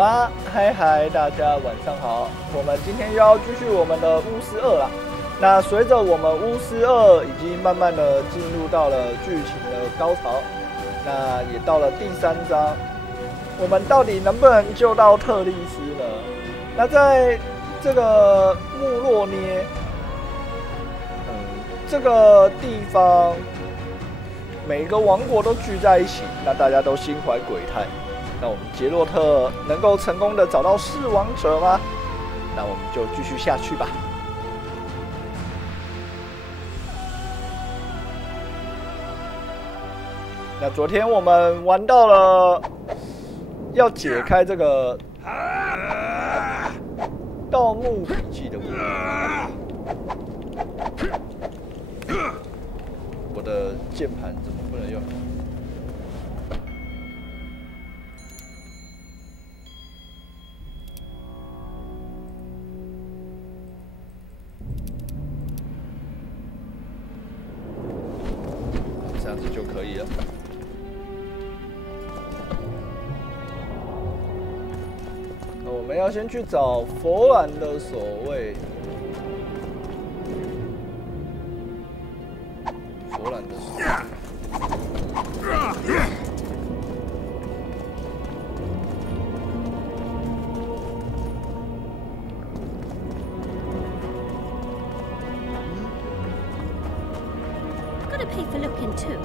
啦，嗨，大家晚上好。我们今天又要继续我们的巫师2啦。那随着我们巫师2已经慢慢的进入到了剧情的高潮，那也到了第3章，我们到底能不能救到特利斯呢？那在这个穆洛涅，这个地方，每个王国都聚在一起，那大家都心怀鬼胎。那我们杰洛特能够成功的找到弑王者吗？那我们就继续下去吧。那昨天我们玩到了要解开这个盗墓笔记的部分。我的键盘怎么不能用？这样子就可以了。我们要先去找佛兰的守卫。佛兰的守卫。Pay for looking too.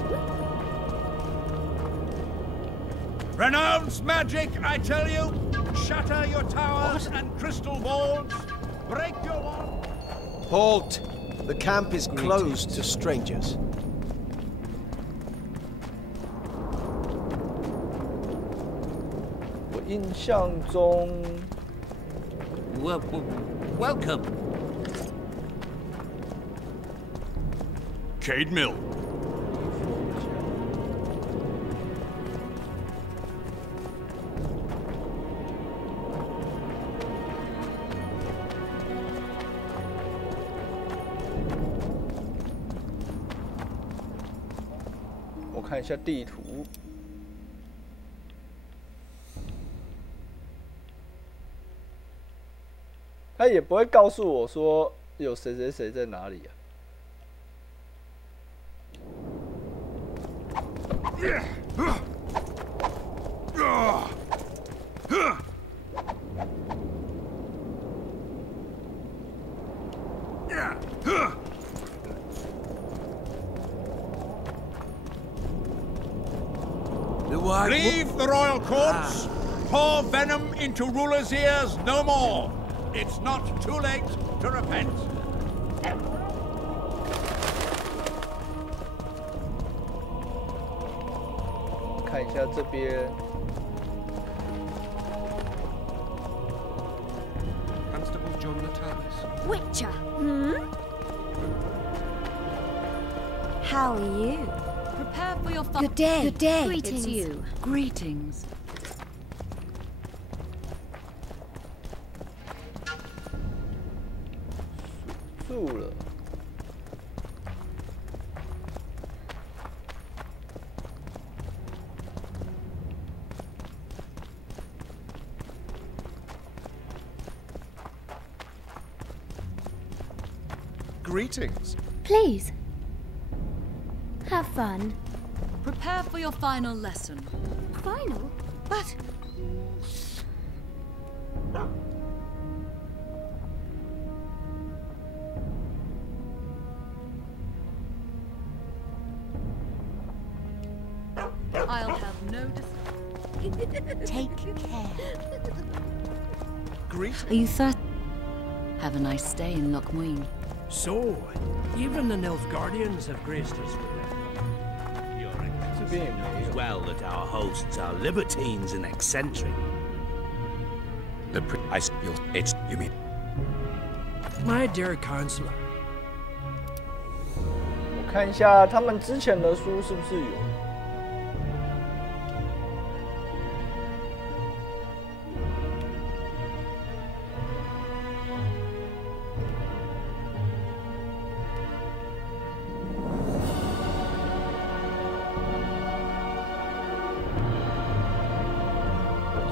Renounce magic, I tell you! Shatter your towers and crystal balls! Break your wall! Halt! The camp is closed to strangers. Welcome. Cade Mill.我看一下地图。他也不会告诉我说有谁在哪里啊。Leave the royal courts. Pour venom into rulers' ears no more. It's not too late to repent. Constable John Natalis. Witcher. How are you? Prepare for your Good day. Good day. Greetings. It's you. Greetings. Greetings. Please. Have fun. Prepare for your final lesson. Final? But... I'll have no Take care. Greetings. Are you thirsty? Have a nice stay in Lochmuin. So, even the Nilfgaardians have graced us with这边也没有。 Well, that our hosts are libertines and eccentric. You mean? My dear counselor. 我看一下他们之前的书是不是有。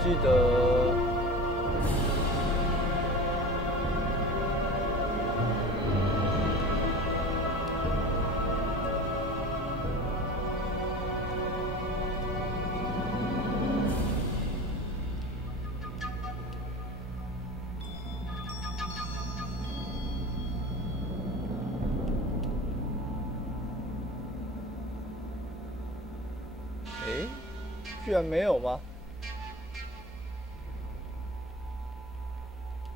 记得诶，居然没有吗？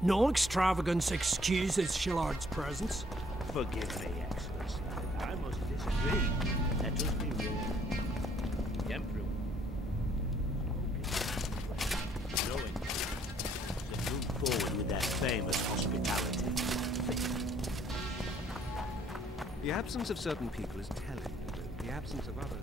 No extravagance excuses Shillard's presence. Forgive me, Excellency. I must disagree. Let us be real. The Emperor. Growing. To move forward with their famous hospitality. The absence of certain people is telling. The absence of others.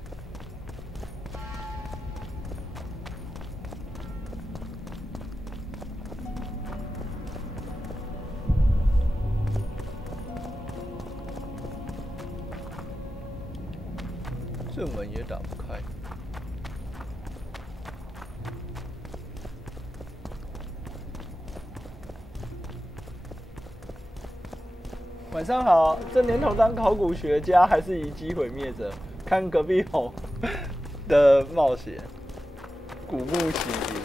这门也打不开。晚上好，这年头当考古学家还是遗迹毁灭者？看隔壁红的冒险。古墓骑兵，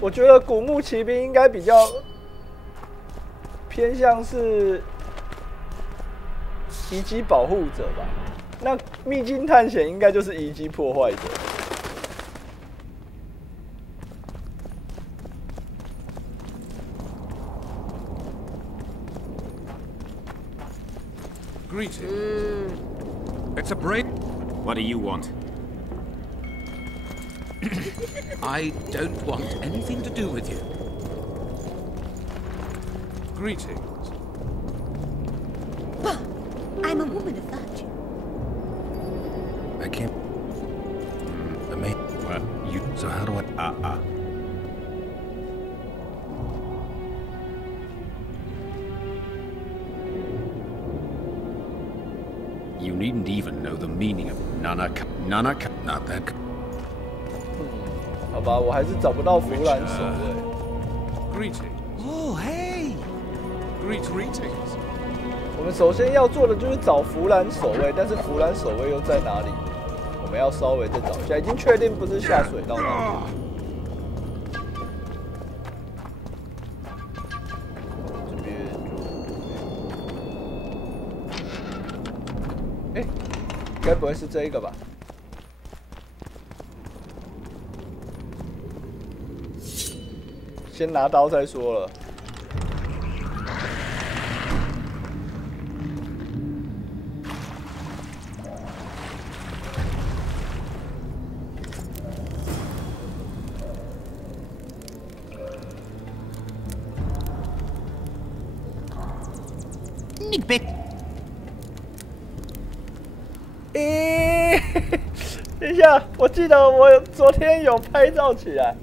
我觉得古墓骑兵应该比较偏向是遗迹保护者吧。 那秘境探险应该就是遗迹破坏者。Greetings. It's a break. What do you want? I don't want anything to do with you. Greetings. I'm a woman of virtue. I can't. Well, you. So how do I? You needn't even know the meaning of Nanaka. Not that. 好吧，我还是找不到弗兰守卫。Greetings. Oh, hey. Greetings. 我们首先要做的就是找弗兰守卫，但是弗兰守卫又在哪里？我们要稍微再找一下，已经确定不是下水道那边。这边就，哎，该不会是这一个吧？先拿刀再说了。 你别。咦，等一下，我记得我昨天有拍照起来。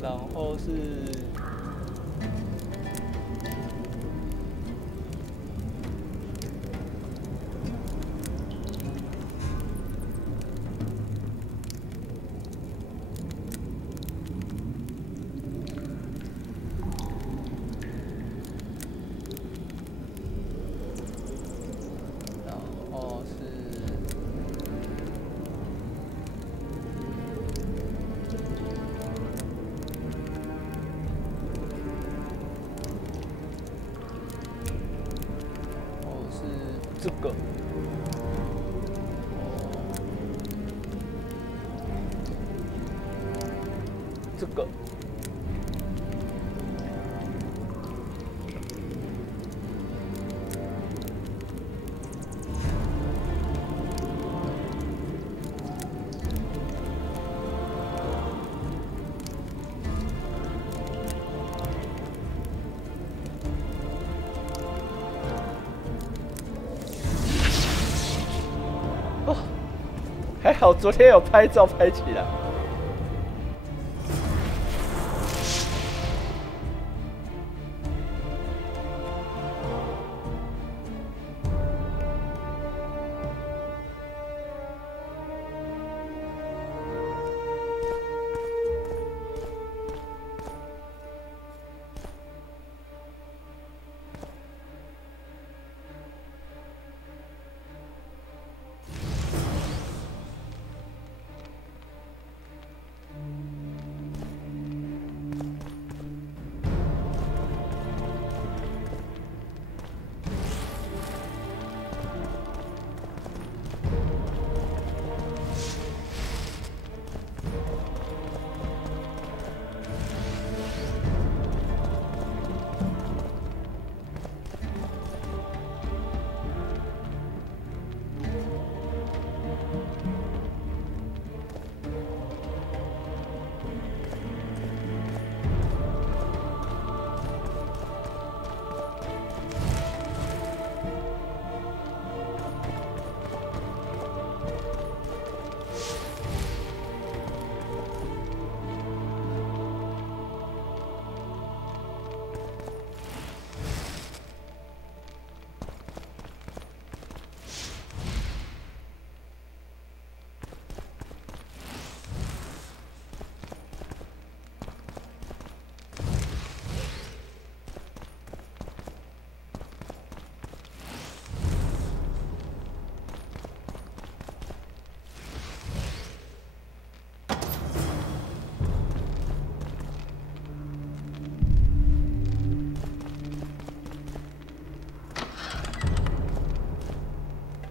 然后是这个，这个，还好昨天有拍照拍起来。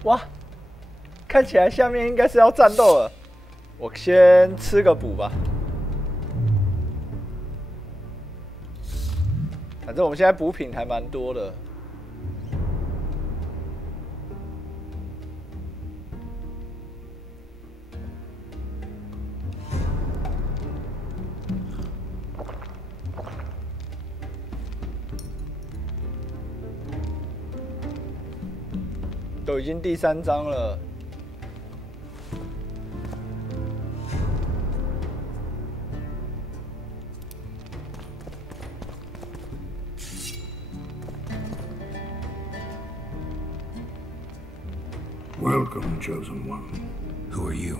哇，看起来下面应该是要战斗了。我先吃个补吧。反正我们现在补品还蛮多的。都已经第3章了。Welcome, Chosen One. Who are you?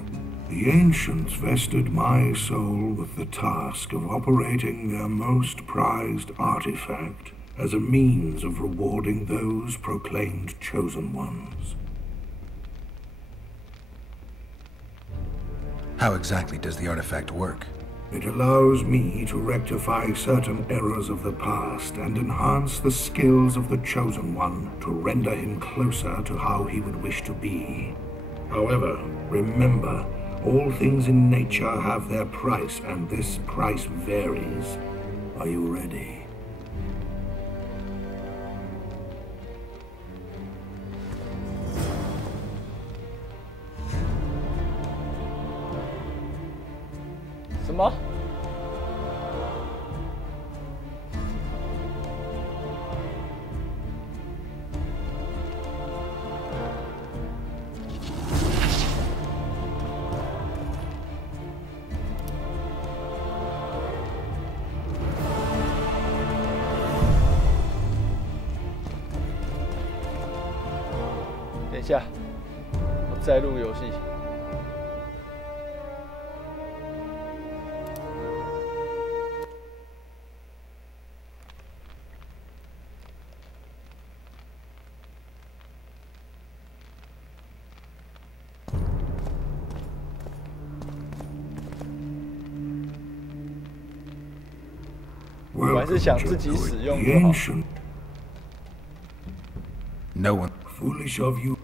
The ancients vested my soul with the task of operating their most prized artifact as a means of rewarding those proclaimed Chosen Ones. How exactly does the artifact work? It allows me to rectify certain errors of the past and enhance the skills of the Chosen One to render him closer to how he would wish to be. However, remember, all things in nature have their price, and this price varies. Are you ready? 什么？等一下，我再录游戏。我还是想自己使用就好。No one. Foolish of you.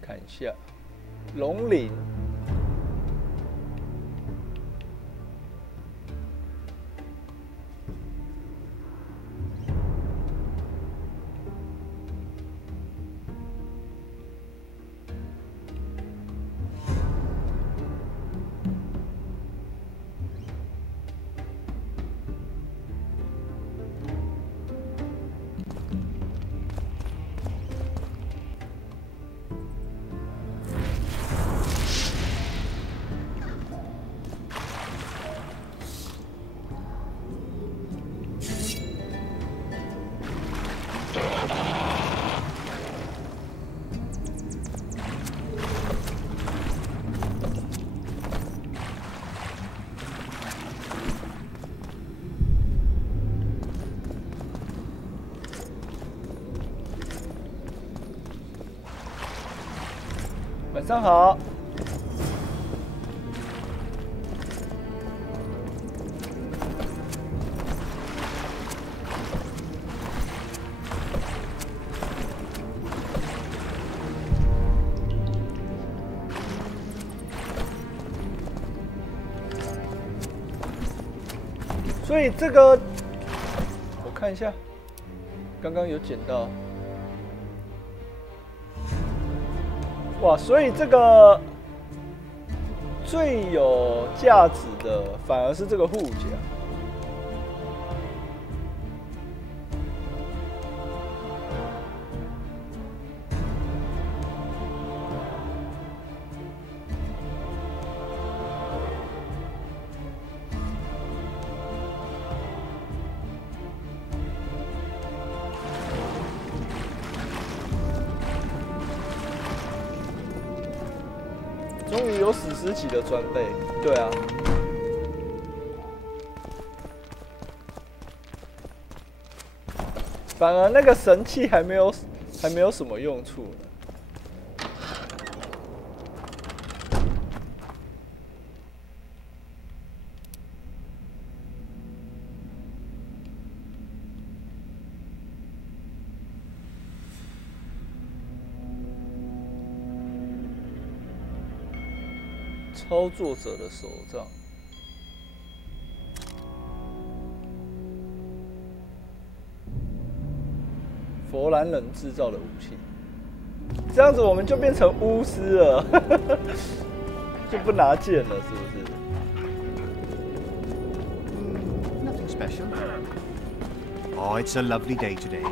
看一下，龙鳞晚上好。所以这个，我看一下，刚刚有捡到。哇，所以这个最有价值的反而是这个护甲。终于有史诗级的装备，对啊。反而那个神器还没有什么用处呢。操作者的手杖，佛兰人制造的武器，这样子我们就变成巫师了，就不拿剑了，是不是？ Nothing special. Oh, it's a lovely day today.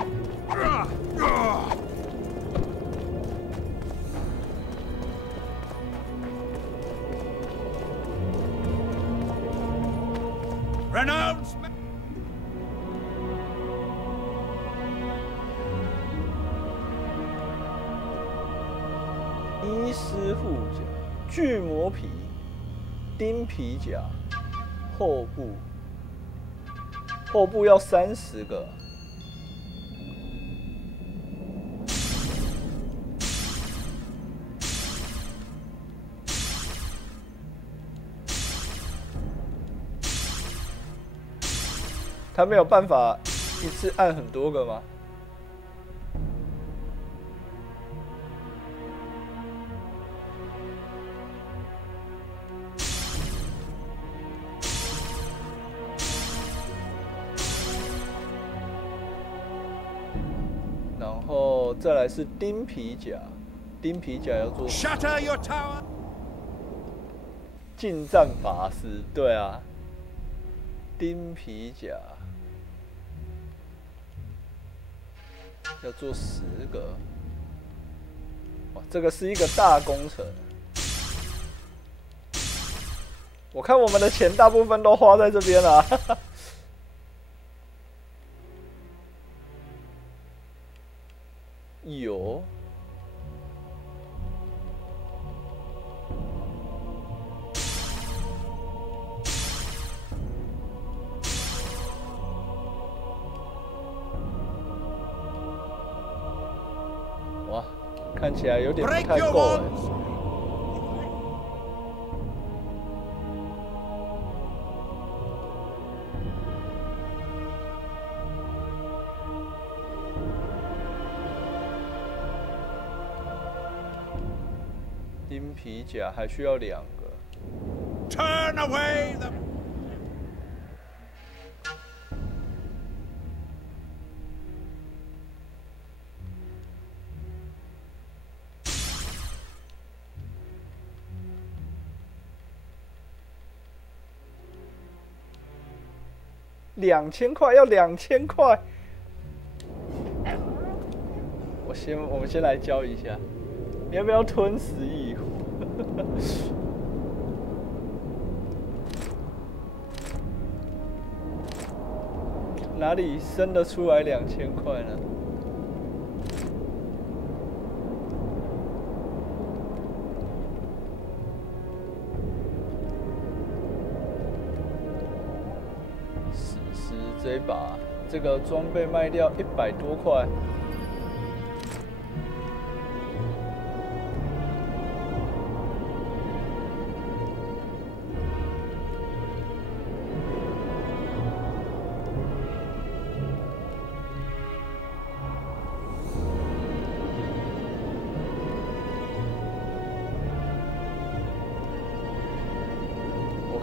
Renounce! 医师护甲、巨魔皮、钉皮甲、后部要30个。 他没有办法一次按很多个吗？然后再来是钉皮甲，钉皮甲要做 Shatter your tower. 近战法师，对啊，钉皮甲。 要做10个，哇，这个是一个大工程。我看我们的钱大部分都花在这边了。有。哇，看起来有点不太够哎。钉皮甲还需要2个。Turn away the. 2000块，要2000块。我们先来教一下，你要不要吞食异虎？哪里生得出来2000块呢？这一把这个装备卖掉100多块，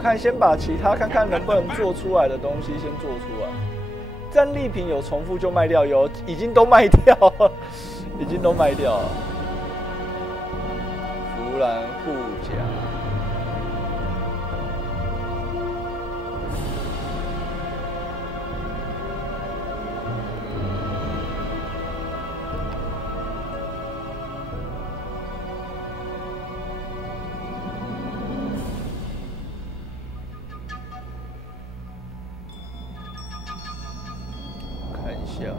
看先把其他看看能不能做出来的东西先做出来。战利品有重复就卖掉，有已经都卖掉了，已经都卖掉了。弗兰护甲。 看一下，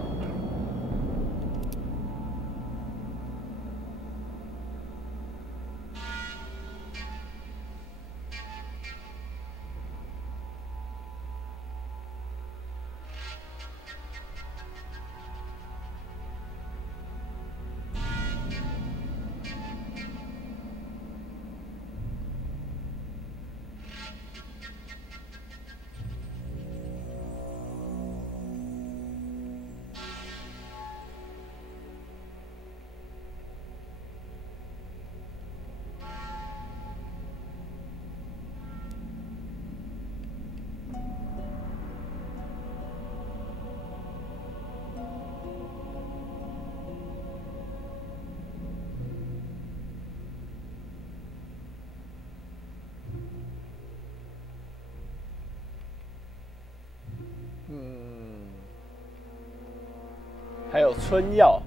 还有春药。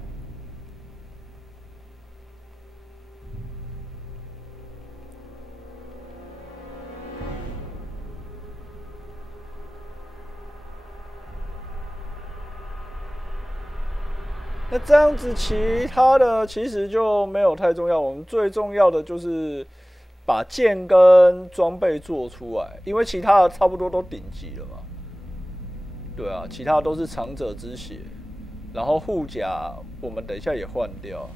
那这样子，其他的其实就没有太重要。我们最重要的就是把剑跟装备做出来，因为其他的差不多都顶级了嘛。对啊，其他的都是长者之血，然后护甲我们等一下也换掉。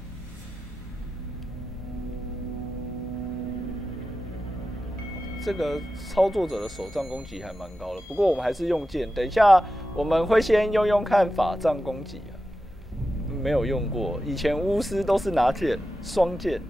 这个操作者的手杖攻击还蛮高的，不过我们还是用剑。等一下我们会先用用看法杖攻击啊。 没有用过，以前巫师都是拿剑，双剑。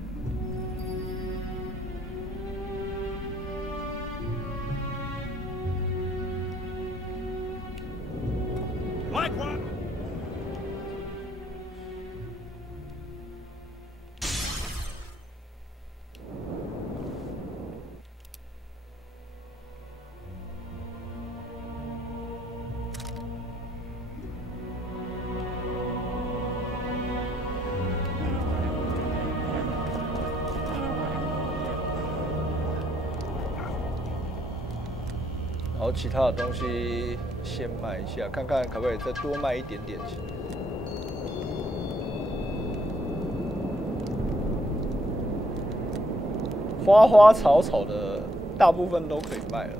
然后其他的东西先卖一下，看看可不可以再多卖一点点钱。花花草草的大部分都可以卖了。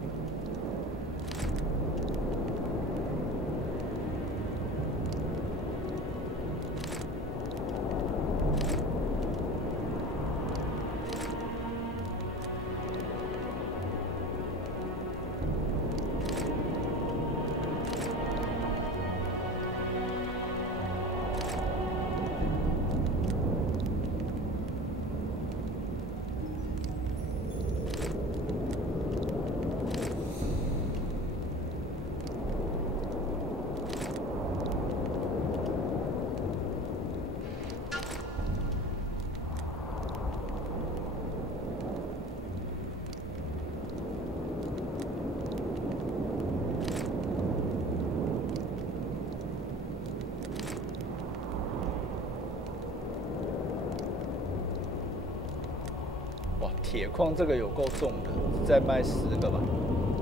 铁矿这个有够重的，再卖10个吧，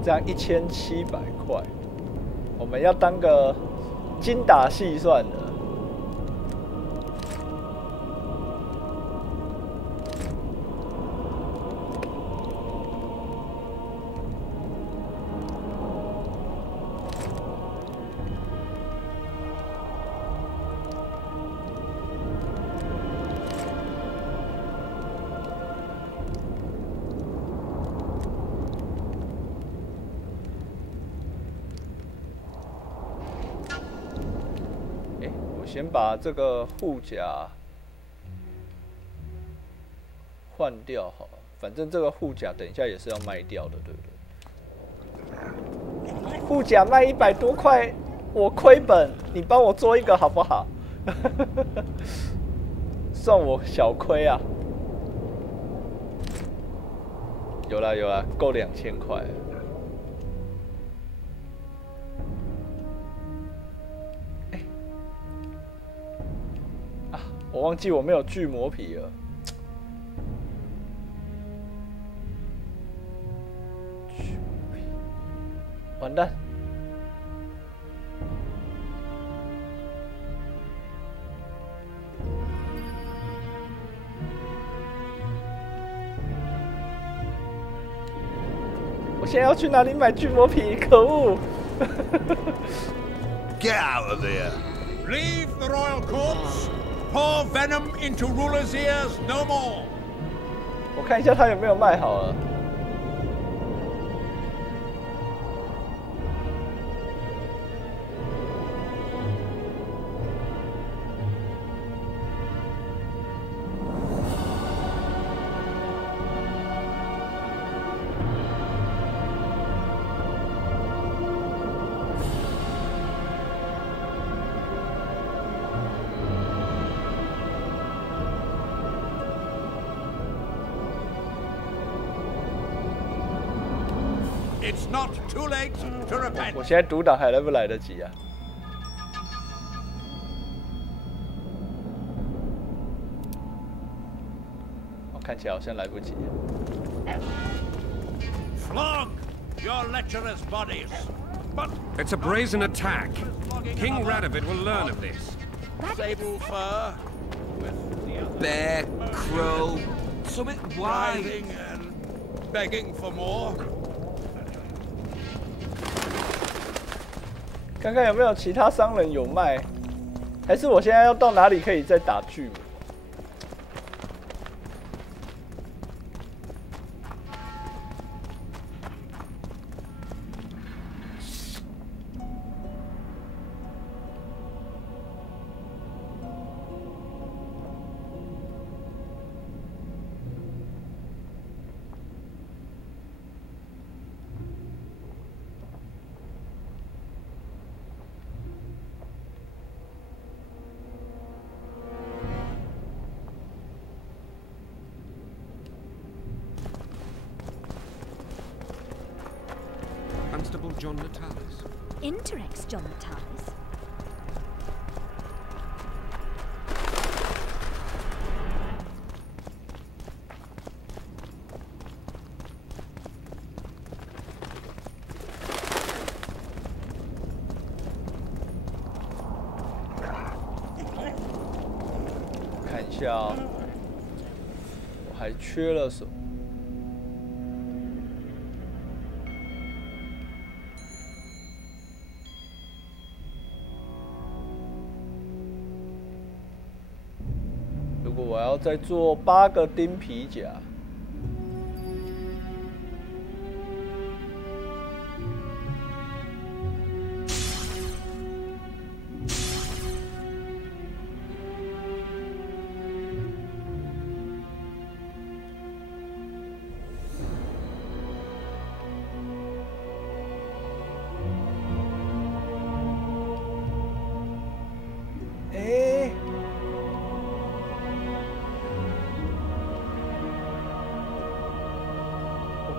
这样1700块，我们要当个精打细算的。先把这个护甲换掉好了，反正这个护甲等一下也是要卖掉的，对不对？护甲卖100多块，我亏本，你帮我做一个好不好？算我小亏啊。有啦有啦，够2000块。我忘记我没有巨魔皮了。巨魔皮，完蛋！我现在要去哪里买巨魔皮？可恶！ Get out of there! Leave the royal courts! Pour venom into rulers' ears no more! 我看一下他有没有卖好了。It's not too late to repent. 我现在读档还来不来得及啊？我看起来好像来不及。Flog your lecherous bodies. But it's a brazen attack. King Radovid will learn of this. Sable fur with the other Bear, crow, something wide. writhing and begging for more. 看看有没有其他商人有卖，还是我现在要到哪里可以再打巨魔？Constable John Natalis. Interrex John Natalis. 看一下哦，我还缺了什么？如果我要再做8个钉皮甲，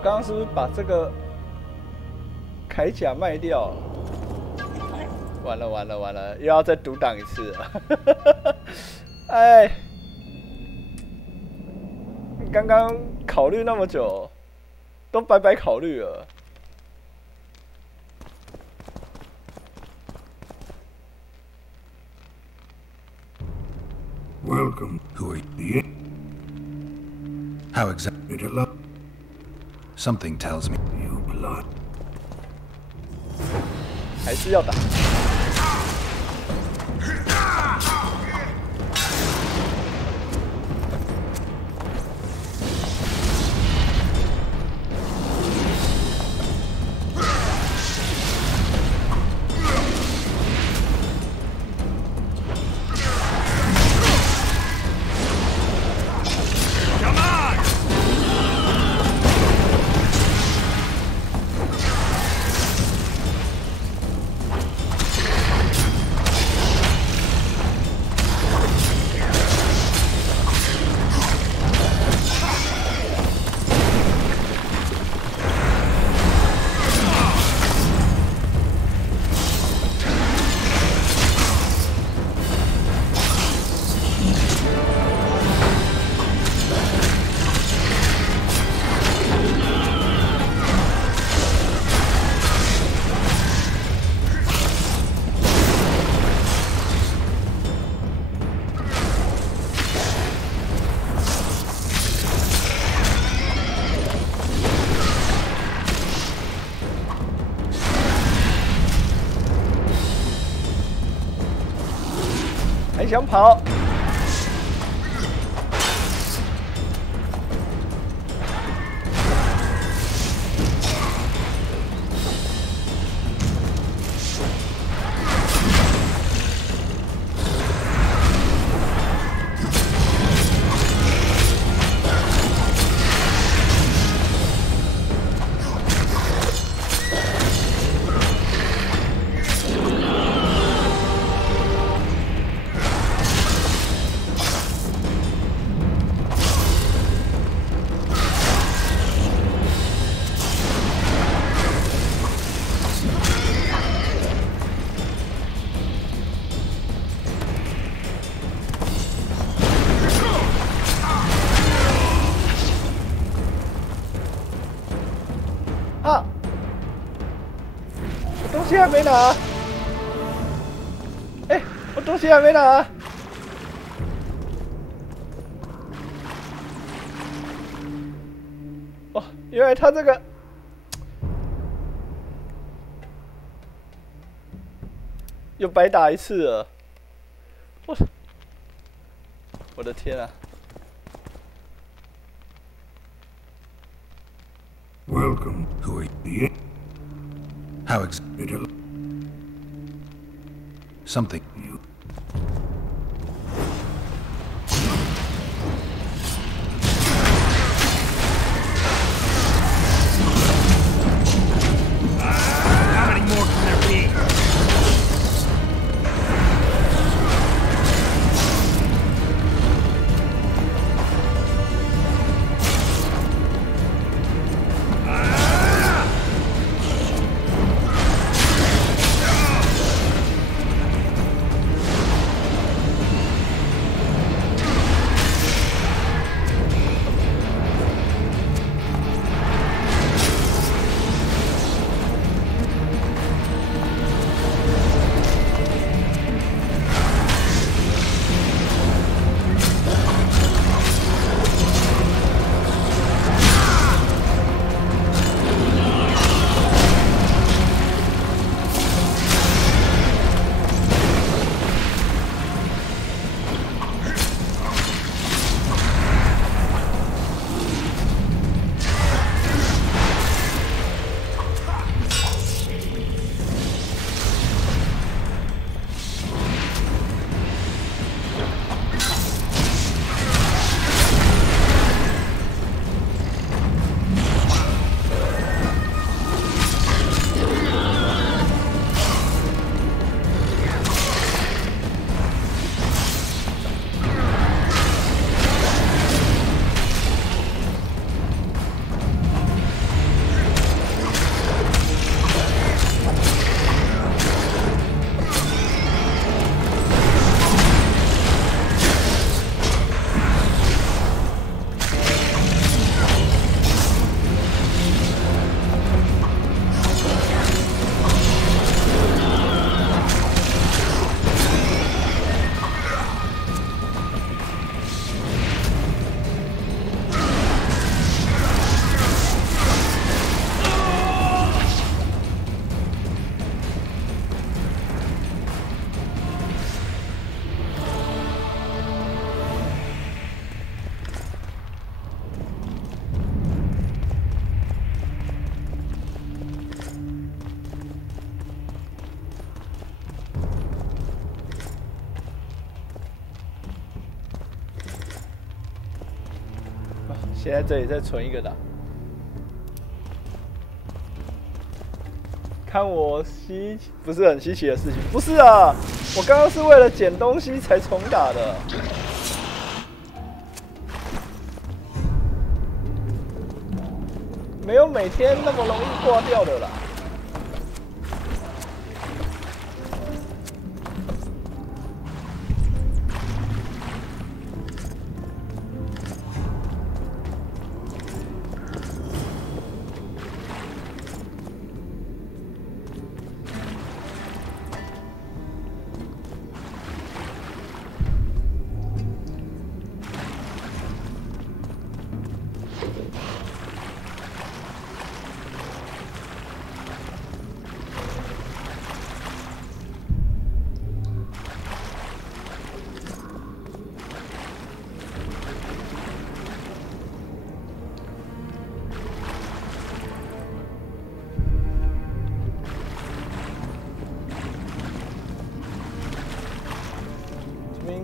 刚刚是不是把这个铠甲卖掉了？完了完了完了，又要再读档一次了。哎，你刚刚考虑那么久，都白白考虑了。Welcome. Who are you? How exactly? Something tells me You blood. 还是要打。想跑。啊！我东西还没拿。哎，我东西还没拿。哦，原来他这个又白打一次了。我的天啊！ Welcome. Who are you? How something. You. How many more can there be?现在这里再存一个档，看我不是很稀奇的事情，不是啊，我刚刚是为了捡东西才重打的。没有每天那么容易挂掉的啦。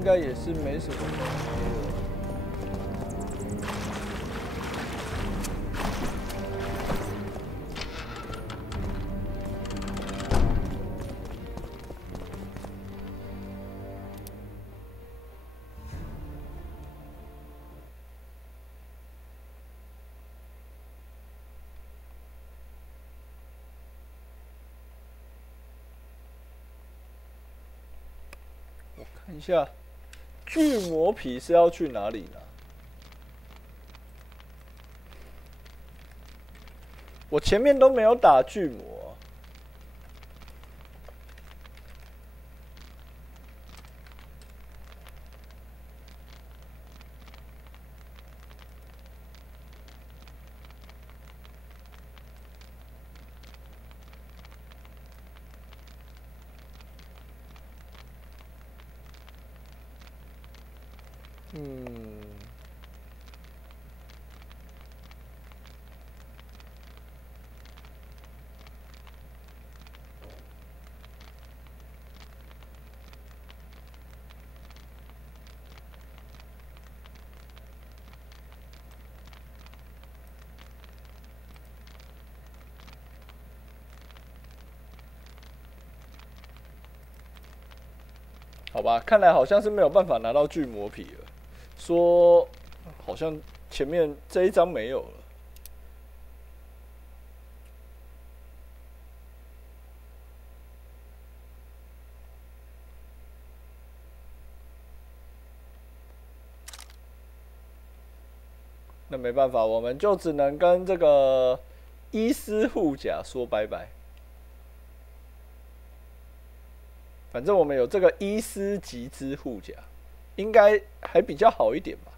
该也是没什么东西了。看一下，巨魔皮是要去哪里呢？我前面都没有打巨魔。好吧，看来好像是没有办法拿到巨魔皮了。说好像前面这一张没有了。那没办法，我们就只能跟这个伊斯护甲说拜拜。反正我们有这个伊斯吉之护甲，应该还比较好一点吧。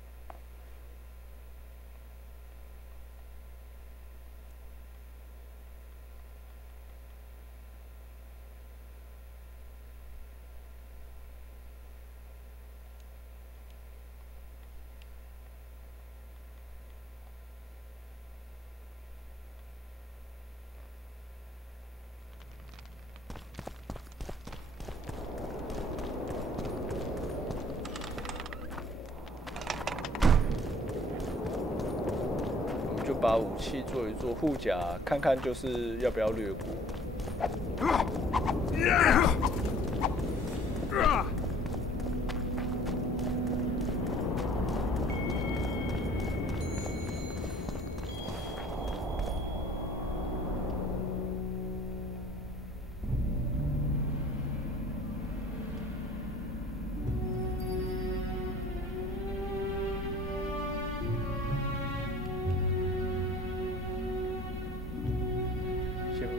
把武器做一做护甲，看看就是要不要略过。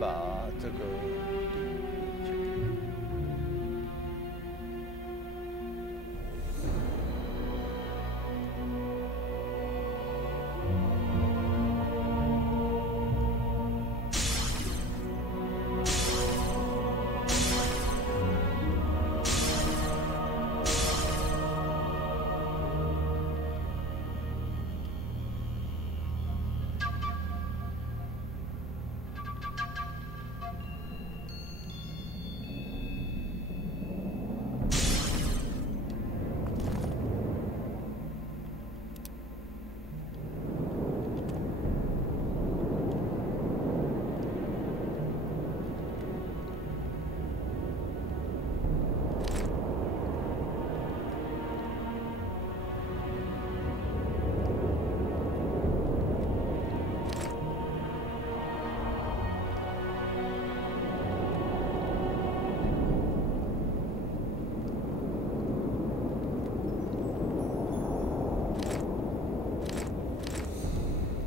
把这个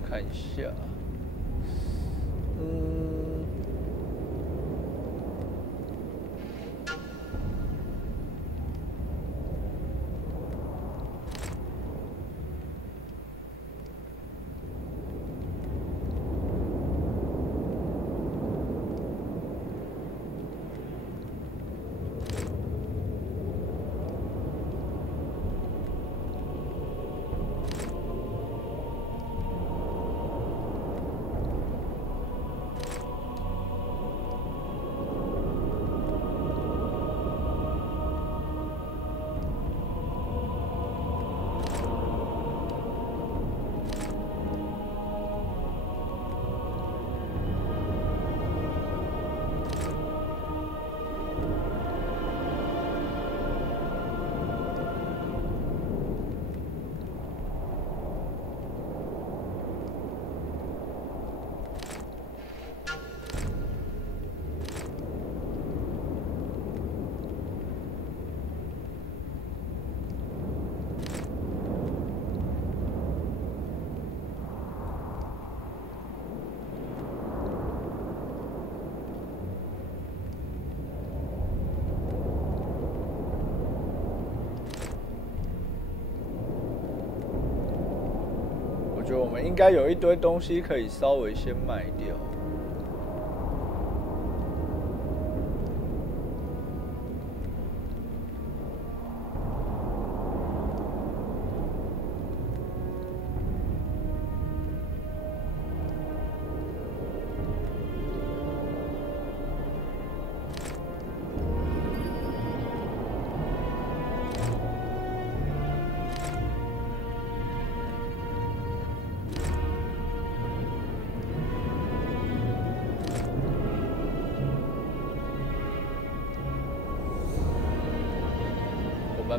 看一下，得我们应该有一堆东西可以稍微先卖掉。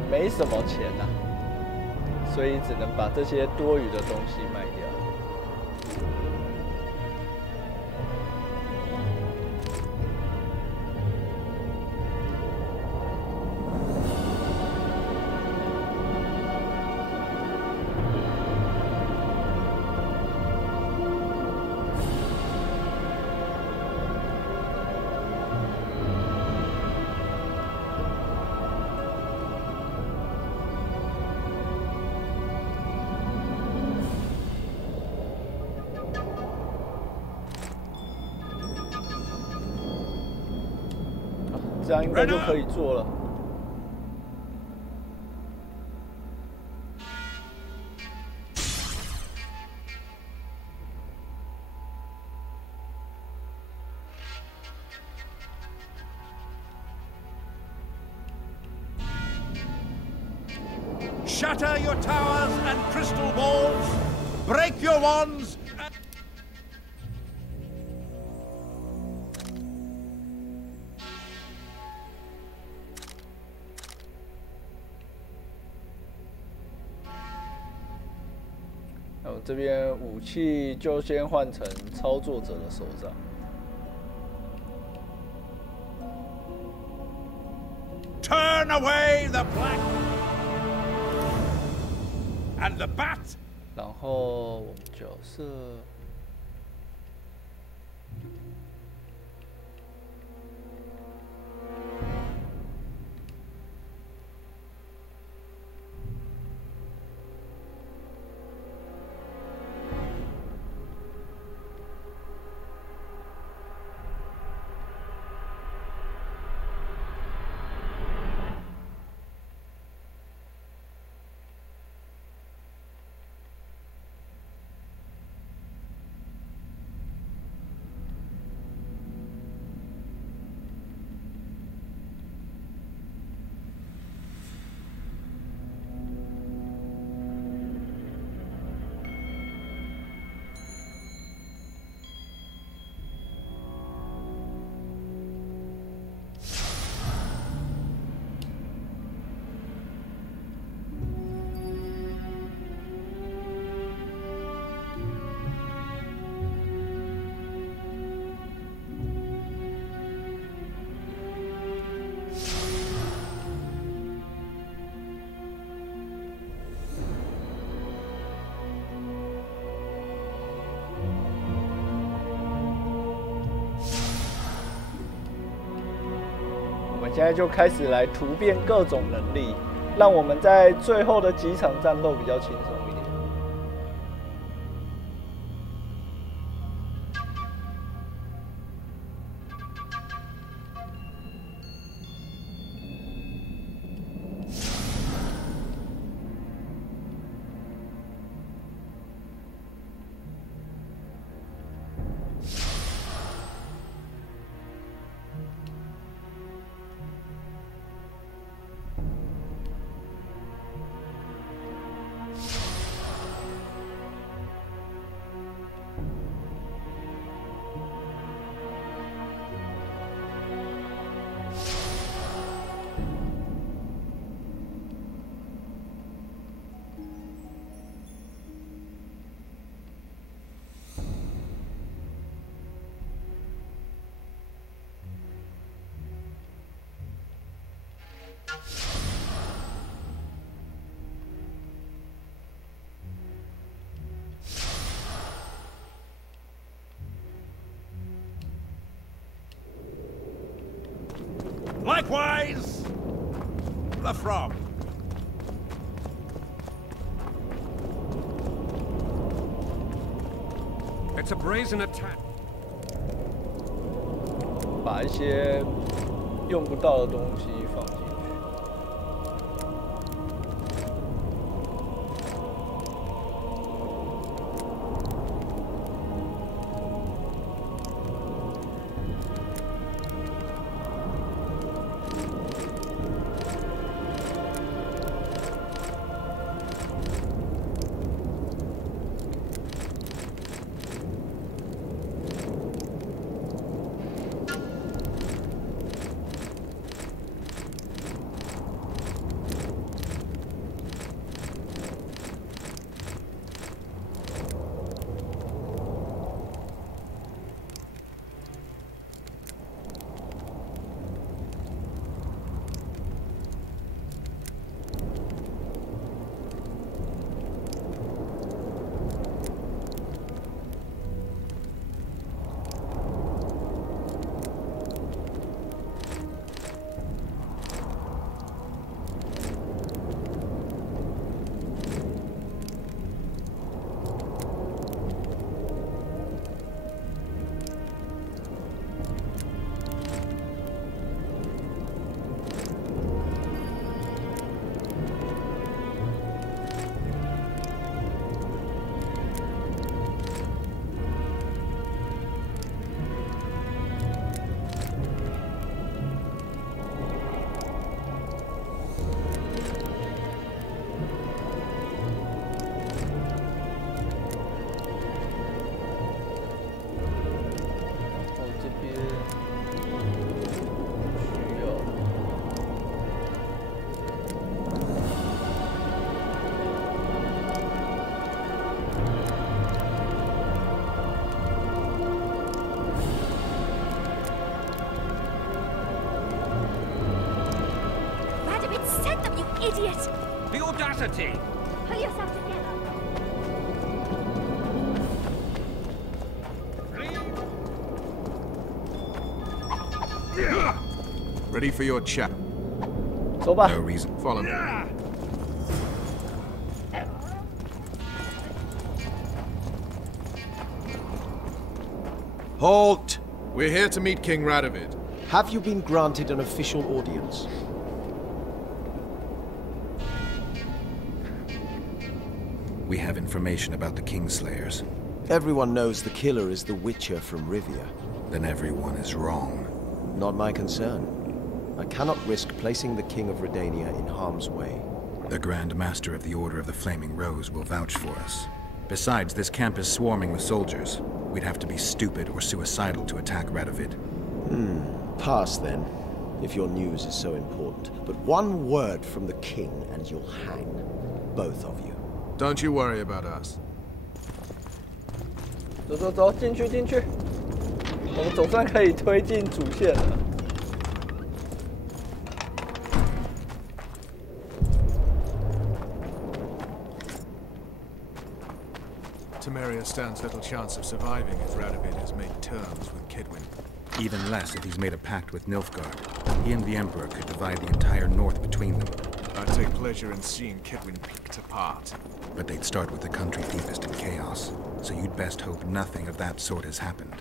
没什么钱呐，所以只能把这些多余的东西卖掉。这样应该就可以做了。Shatter your towers and crystal balls, break your wands. 这边武器就先换成操作者的手上。Turn away the black and the bat. 然后我们角色。 现在就开始来突变各种能力，让我们在最后的几场战斗比较轻松一点。Likewise, the frog. It's a brazen attack. 把一些用不到的东西放进去。Idiot! The audacity! Pull yourself together. Ready for your chat. 走吧。 No reason. Follow me. Halt! We're here to meet King Radovid. Have you been granted an official audience? We have information about the Kingslayers. Everyone knows the killer is the Witcher from Rivia. Then everyone is wrong. Not my concern. I cannot risk placing the King of Redania in harm's way. The Grand Master of the Order of the Flaming Rose will vouch for us. Besides, this camp is swarming with soldiers. We'd have to be stupid or suicidal to attack Radovid. Pass then, if your news is so important. But one word from the King and you'll hang. Both of you. Don't you worry about us. 走走走，进去进去，我们总算可以推进主线了。 Temeria stands little chance of surviving if Radovid has made terms with Kidwin. Even less if he's made a pact with Nilfgaard. He and the Emperor could divide the entire north between them. I'd take pleasure in seeing Kidwin picked apart. But they'd start with the country deepest in chaos, so you'd best hope nothing of that sort has happened.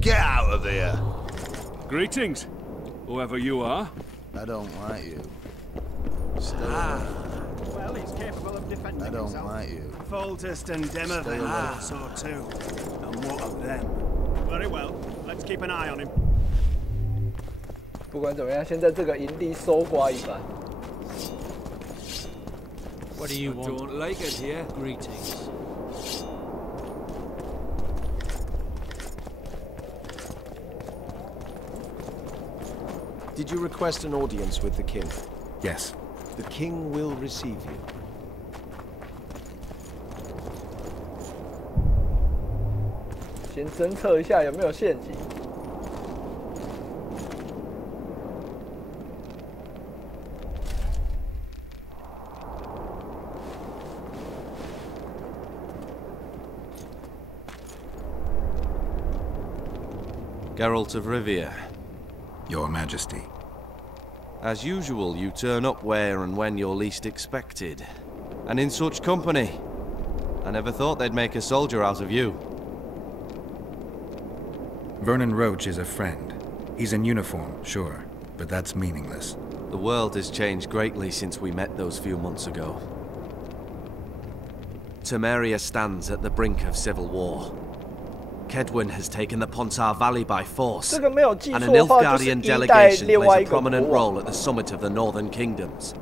Get out of there! Greetings, whoever you are. I don't like you. Stay away. Well, he's capable of defending I don't himself. like you. Foltest and Demerville so too. And what of them? Very well. Let's keep an eye on him. 不管怎么样，先在这个营地搜刮一番。 What do you want? Don't like it here. Greetings. Did you request an audience with the King? Yes. The King will receive you. 先侦测一下有没有陷阱。Geralt of Rivia. Your Majesty. As usual, you turn up where and when you're least expected. And in such company. I never thought they'd make a soldier out of you. Vernon Roach is a friend. He's in uniform, sure, but that's meaningless. The world has changed greatly since we met those few months ago. Temeria stands at the brink of civil war. Kedwin has taken the Pontar Valley by force, and a Nilfgaardian delegation plays a prominent role at the summit of the Northern Kingdoms.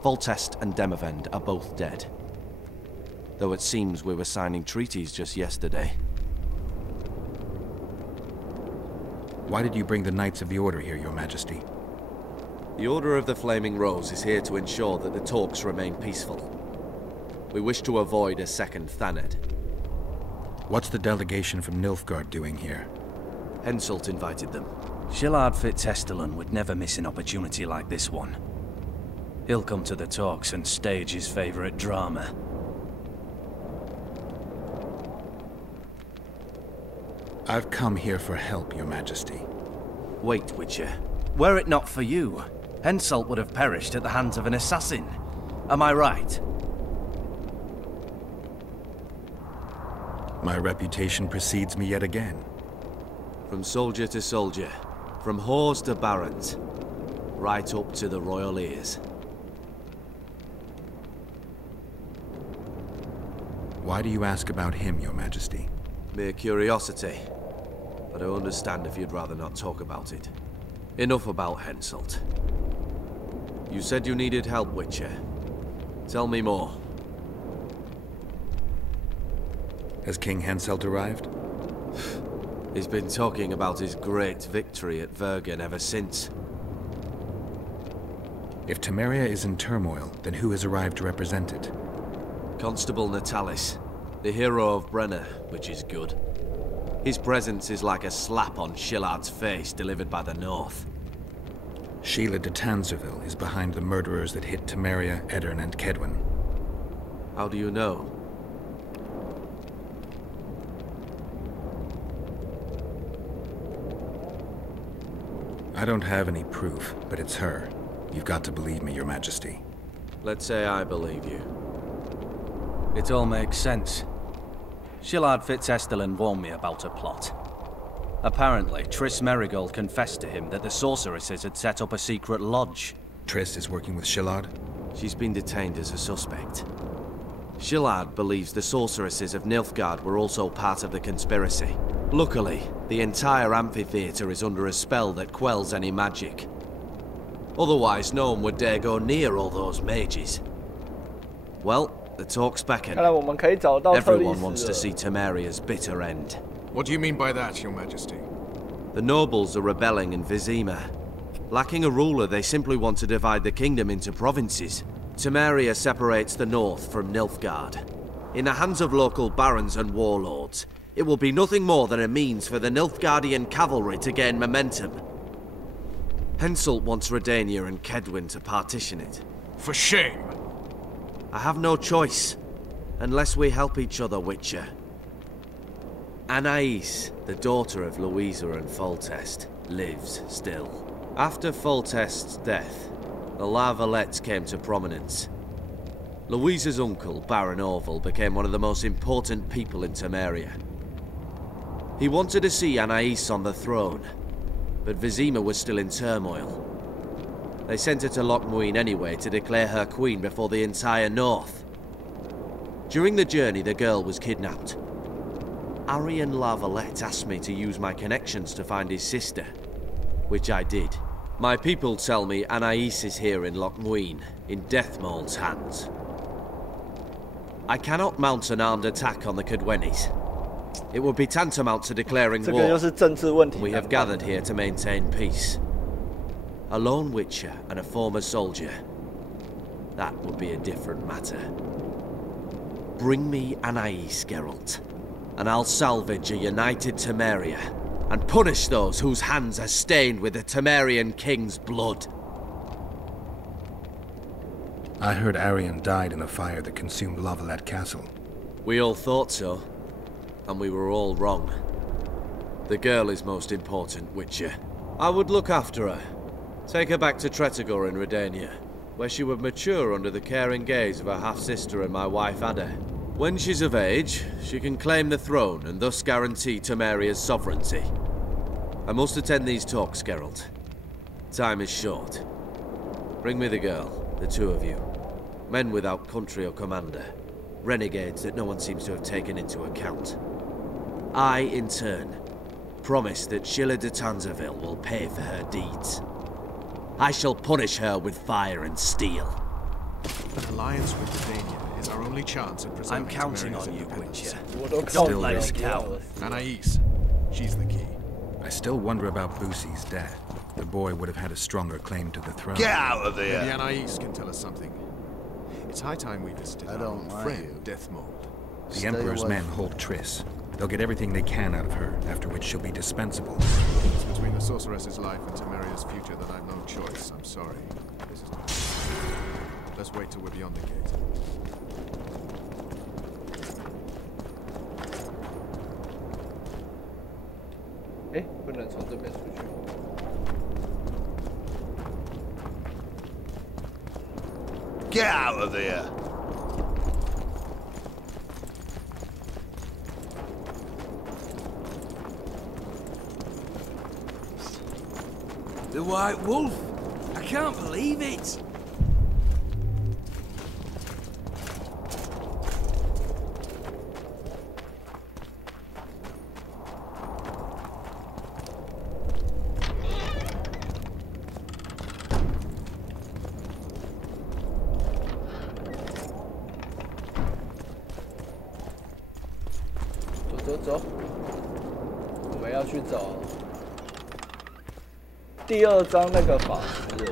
Foltest and Demavend are both dead, though it seems we were signing treaties just yesterday. Why did you bring the Knights of the Order here, Your Majesty? The Order of the Flaming Rose is here to ensure that the talks remain peaceful. We wish to avoid a second Thaned. What's the delegation from Nilfgaard doing here? Henselt invited them. Shillard Fitzestalen would never miss an opportunity like this one. He'll come to the talks and stage his favorite drama. I've come here for help, Your Majesty. Wait, Witcher. Were it not for you, Henselt would have perished at the hands of an assassin. Am I right? My reputation precedes me yet again. From soldier to soldier, from whores to barons, right up to the royal ears. Why do you ask about him, Your Majesty? Mere curiosity. But I understand if you'd rather not talk about it. Enough about Henselt. You said you needed help, Witcher. Tell me more. Has King Henselt arrived? He's been talking about his great victory at Vergen ever since. If Temeria is in turmoil, then who has arrived to represent it? Constable Natalis, the hero of Brenner, which is good. His presence is like a slap on Shillard's face delivered by the North. Sheila de Tanserville is behind the murderers that hit Temeria, Eddern, and Kedwin. How do you know? I don't have any proof, but it's her. You've got to believe me, Your Majesty. Let's say I believe you. It all makes sense. Shillard Fitzestalen warned me about a plot. Apparently, Triss Merigold confessed to him that the sorceresses had set up a secret lodge. Triss is working with Shillard? She's been detained as a suspect. Shillard believes the sorceresses of Nilfgaard were also part of the conspiracy. Luckily, the entire amphitheater is under a spell that quells any magic. Otherwise, no one would dare go near all those mages. Well, the talks beckon. Everyone wants to see Temeria's bitter end. What do you mean by that, Your Majesty? The nobles are rebelling in Vizima. Lacking a ruler, they simply want to divide the kingdom into provinces. Temeria separates the north from Nilfgaard. In the hands of local barons and warlords, it will be nothing more than a means for the Nilfgaardian cavalry to gain momentum. Henselt wants Redania and Kedwin to partition it. For shame! I have no choice, unless we help each other, Witcher. Anais, the daughter of Louisa and Foltest, lives still. After Foltest's death, the La Valettes came to prominence. Louisa's uncle, Baron Orville, became one of the most important people in Temeria. He wanted to see Anais on the throne, but Vizima was still in turmoil. They sent her to Lochmuin anyway to declare her queen before the entire north. During the journey, the girl was kidnapped. Arian La Valette asked me to use my connections to find his sister, which I did. My people tell me Anais is here in Lochmuin, in Deathmold's hands. I cannot mount an armed attack on the Kedwenis. It would be tantamount to declaring war. We have gathered here to maintain peace. A lone witcher and a former soldier. That would be a different matter. Bring me Anais, Geralt. and I'll salvage a united Temeria, and punish those whose hands are stained with the Temerian king's blood. I heard Arian died in the fire that consumed Lavalette Castle. We all thought so, and we were all wrong. The girl is most important, Witcher. I would look after her. Take her back to Tretogor in Redania, where she would mature under the caring gaze of her half-sister and my wife Ada. When she's of age, she can claim the throne and thus guarantee Temeria's sovereignty. I must attend these talks, Geralt. Time is short. Bring me the girl, the two of you. Men without country or commander. Renegades that no one seems to have taken into account. I, in turn, promise that Sheila de Tanzaville will pay for her deeds. I shall punish her with fire and steel. An alliance with Redania is our only chance at preserving I'm counting Temeria's on you, independence. Witcher. Don't let us count. Anais, she's the key. I still wonder about Boosie's death. The boy would have had a stronger claim to the throne. Get out of there! Maybe Anais can tell us something. It's high time we visited our old friend, Deathmold. The Emperor's men hold Triss. They'll get everything they can out of her, after which she'll be dispensable. It's between the sorceress's life and Temeria's future that I've no choice. I'm sorry. This is not... Let's wait till we're beyond the gate. Eh, 不能从这边出去。Get out of there! The White Wolf! I can't believe it!走，我们要去找第2章那个法师。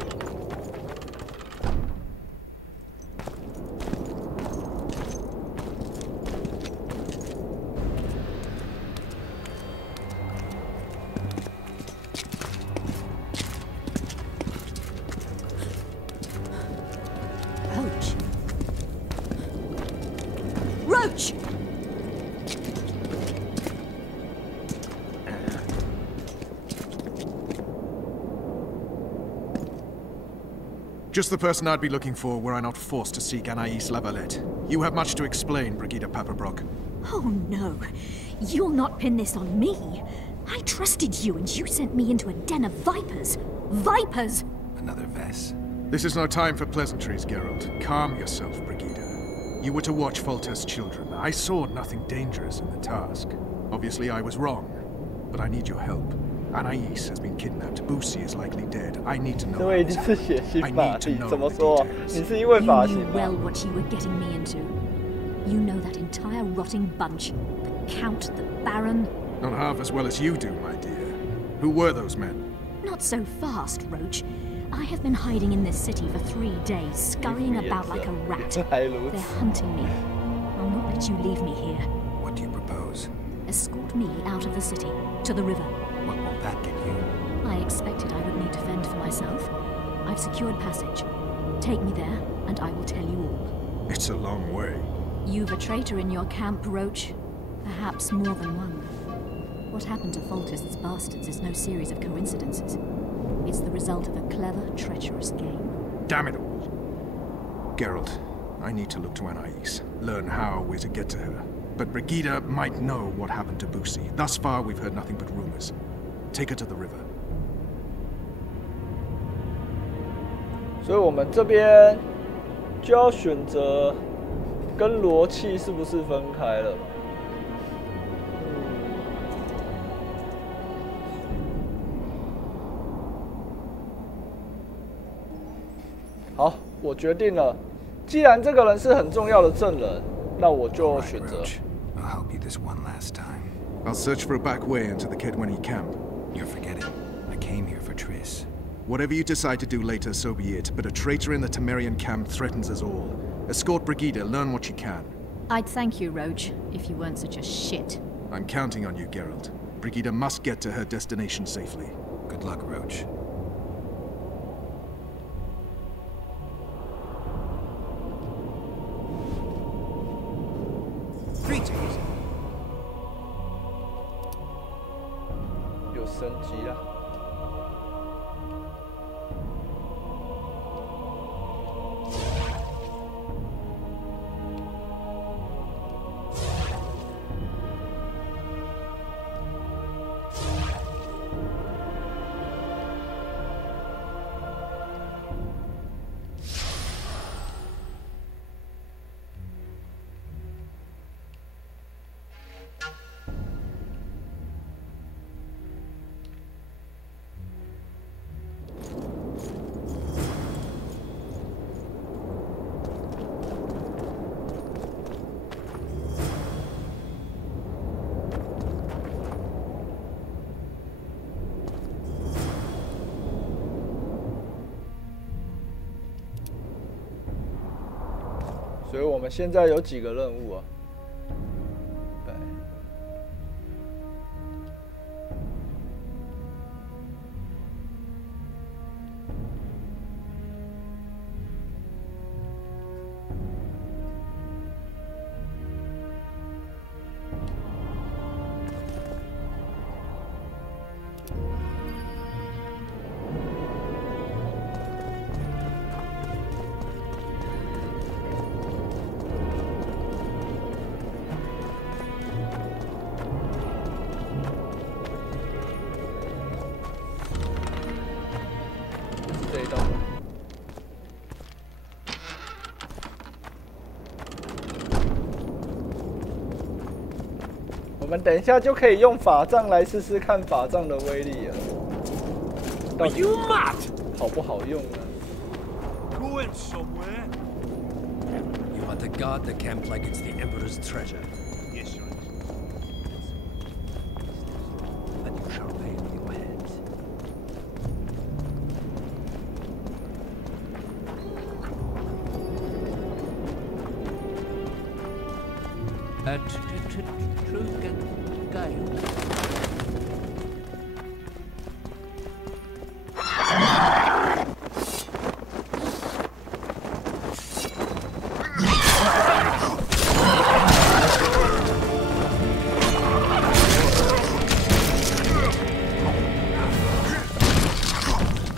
Roach! Just the person I'd be looking for were I not forced to seek Anais Lavalette. You have much to explain, Brigida Paperbrock. Oh no, you'll not pin this on me. I trusted you and you sent me into a den of vipers. Vipers! Another Vess? This is no time for pleasantries, Geralt. Calm yourself, Brigida. You were to watch Foltest's children. I saw nothing dangerous in the task. Obviously I was wrong, but I need your help. Anais has been kidnapped. Boosie is likely dead. I need to know. 这位一定是血腥法力，怎么说？你是因为发型吗？ You knew well what you were getting me into. You know that entire rotting bunch. The Count, the Baron. Not half as well as you do, my dear. Who were those men? Not so fast, Roach. I have been hiding in this city for 3 days, scurrying about like a rat. They're hunting me. I'll not let you leave me here. What do you propose? Escort me out of the city, to the river. What will that get you? I expected I would need to fend for myself. I've secured passage. Take me there, and I will tell you all. It's a long way. You've a traitor in your camp, Roach. Perhaps more than one. What happened to Foltest's bastards is no series of coincidences. It's the result of a clever, treacherous game. Damn it all. Geralt, I need to look to Anais. Learn how we're to get to her. But Brigida might know what happened to Boosie. Thus far, we've heard nothing but rumors. Take her to the river. 所以我们这边就要选择跟罗契是不是分开了？好，我决定了。既然这个人是很重要的证人，那我就选择。I'll help you this one last time. I'll search for a back way into the Kedweni camp. You're forgetting. I came here for Triss. Whatever you decide to do later, so be it. But a traitor in the Temerian camp threatens us all. Escort Brigida, learn what you can. I'd thank you, Roach, if you weren't such a shit. I'm counting on you, Geralt. Brigida must get to her destination safely. Good luck, Roach. Greetings. 有升级了。所以我们现在有几个任务啊？对。我们等一下就可以用法杖来试试看法杖的威力了，到底好不好用呢？ Going somewhere? You want to guard the camp like it's the Emperor's treasure. Yes, sir. Then you shall pay with your heads.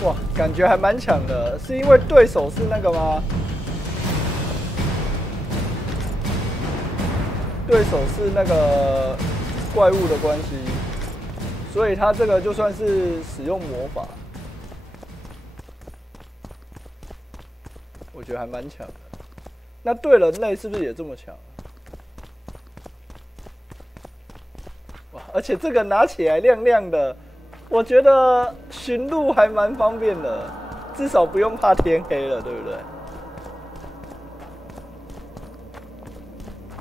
哇，感觉还蛮强的，是因为对手是那个吗？对手是那个怪物的关系，所以他这个就算是使用魔法，我觉得还蛮强的。那对人类是不是也这么强？哇，而且这个拿起来亮亮的，我觉得寻路还蛮方便的，至少不用怕天黑了，对不对？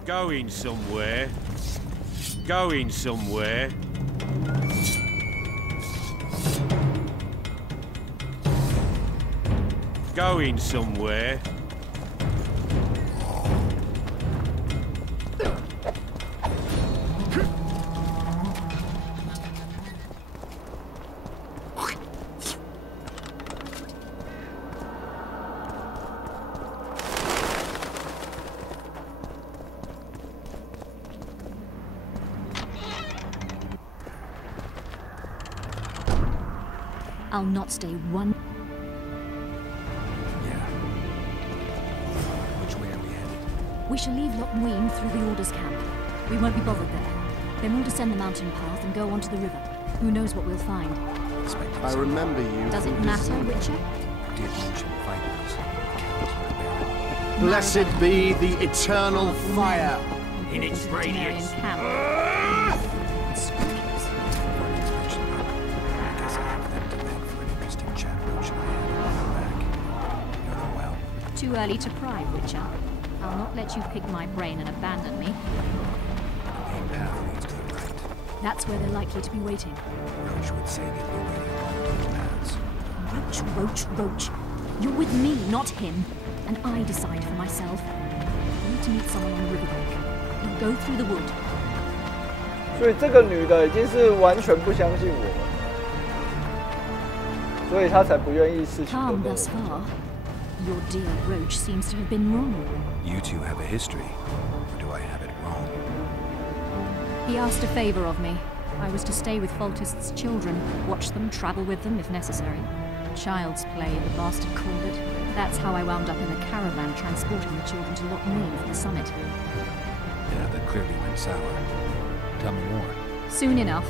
Going somewhere. Going somewhere. Going somewhere. I'll not stay one. Yeah. Which way are we headed? We shall leave Loch Muin through the Order's camp. We won't be bothered there. Then we'll descend the mountain path and go onto the river. Who knows what we'll find? I remember you. Does it matter, Witcher? Did mention Vikings. Blessed be the eternal fire in its radiance. Too early to pry, Witcher. I'll not let you pick my brain and abandon me. The main path leads to the right. That's where they're likely to be waiting. Roach would say they'd be waiting along those paths. Roach. You're with me, not him. And I decide for myself. I need to meet someone on the riverbank. You'll go through the wood. 所以这个女的已经是完全不相信我们，所以她才不愿意事情都跟我讲。 Your dear Roach seems to have been wrong. You two have a history, or do I have it wrong? He asked a favor of me. I was to stay with Foltest's children, watch them, travel with them if necessary. Child's play, the bastard called it. That's how I wound up in the caravan transporting the children to Loch Muin for the summit. Yeah, that clearly went sour. Tell me more. Soon enough.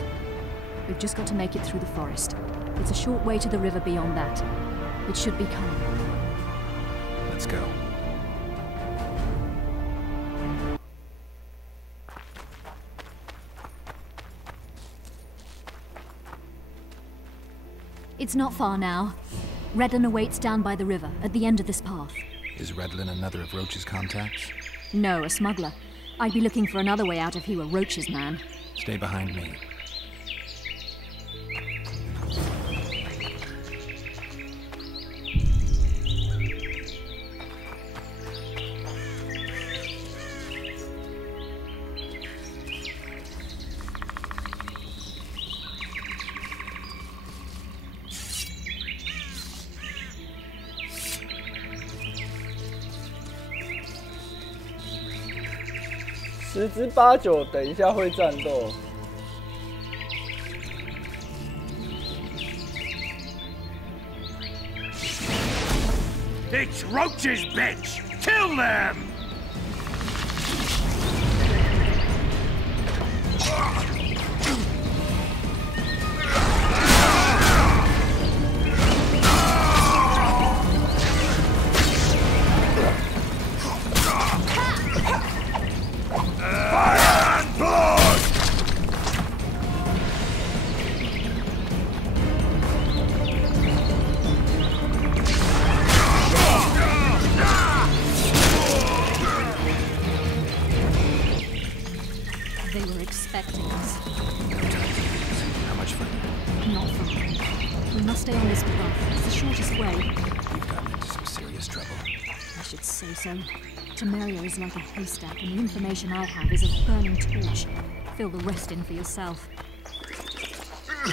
We've just got to make it through the forest. It's a short way to the river beyond that. It should be calm. Let's go. It's not far now. Redlin awaits down by the river, at the end of this path. Is Redlin another of Roach's contacts? No, a smuggler. I'd be looking for another way out if he were Roach's man. Stay behind me.10之8九，等一下会战斗。It's Roach's bitch! Kill them! Temeria is like a haystack, and the information I have is a burning torch. Fill the rest in for yourself.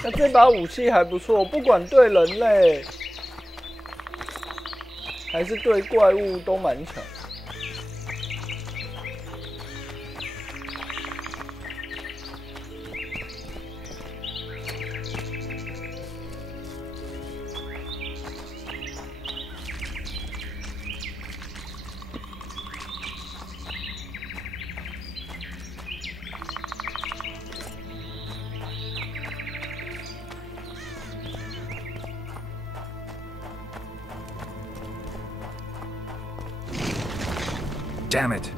那这把武器还不错，不管对人类还是对怪物都蛮强。Damn it!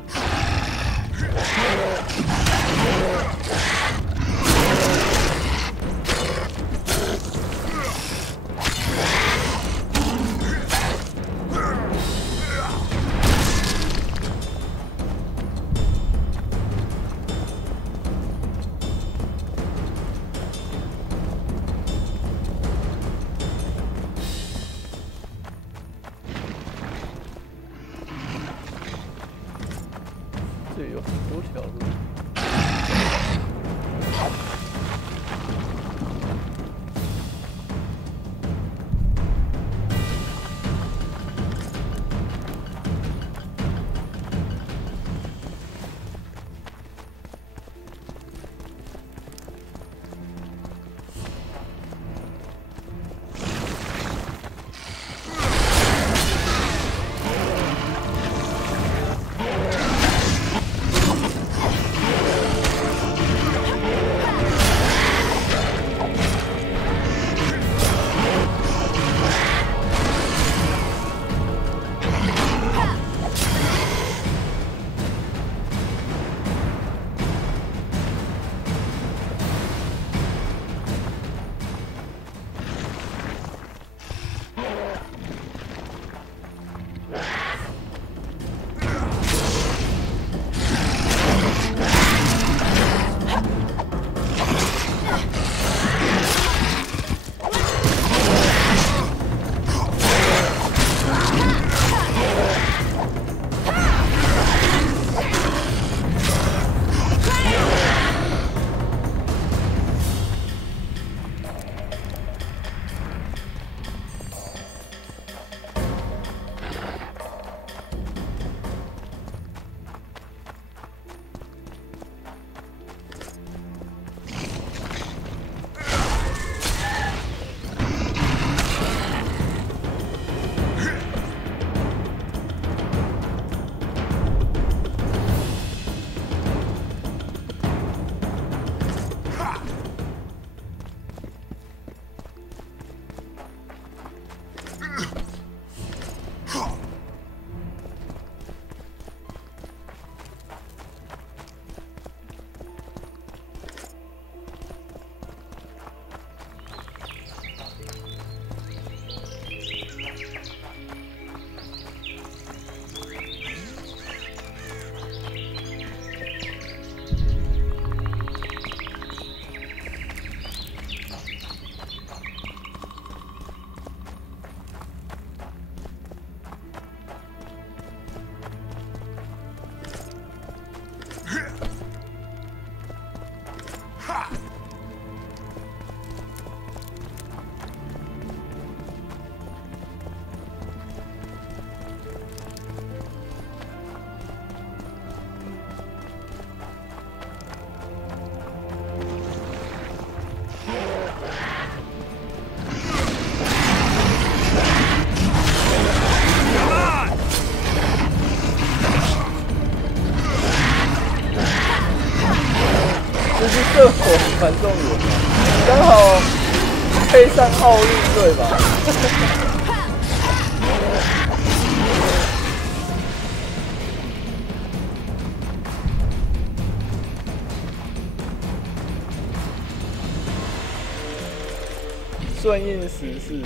火传送员刚好配上奥运队吧。顺应时事。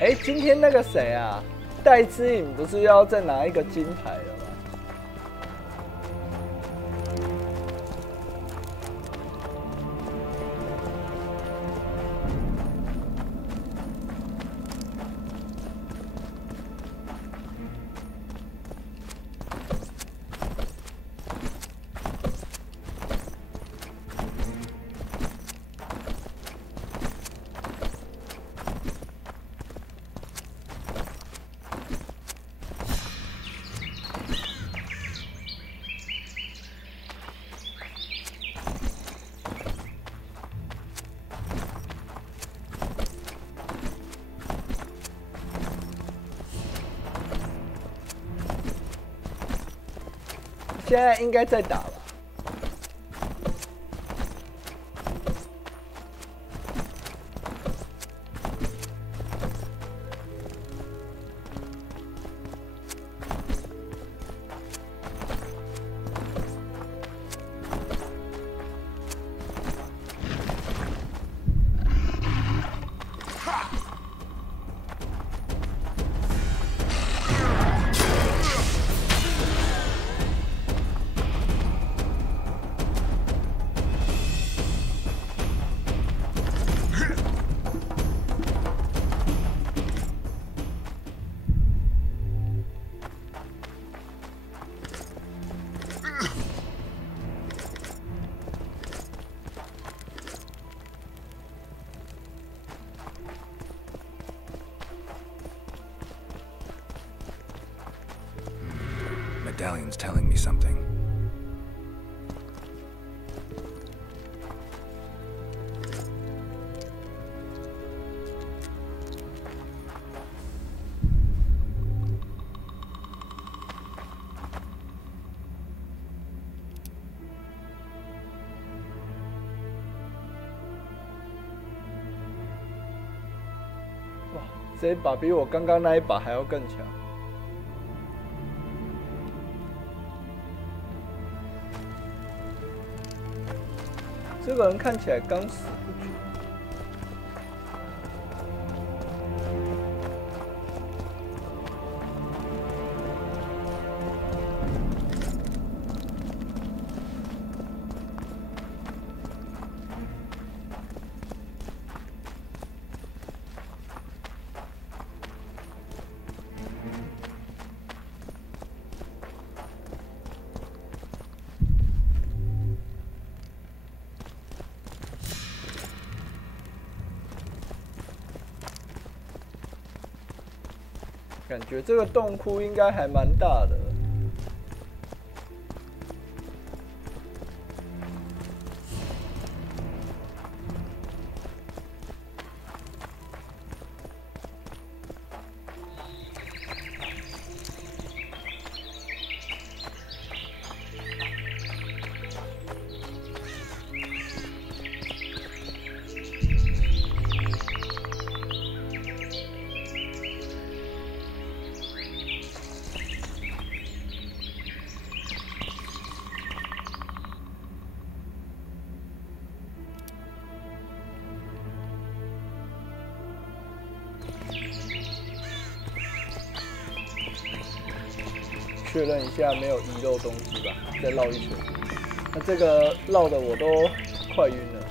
哎，今天那个谁啊，戴之颖不是要再拿一个金牌了吗？现在应该在打吧。Medallion's telling me something. Wow, 这一把比我刚刚那一把还要更强。这个人看起来刚死不久。感觉这个洞窟应该还蛮大的。确认一下没有遗漏东西吧，再绕一圈。那这个绕的我都快晕了。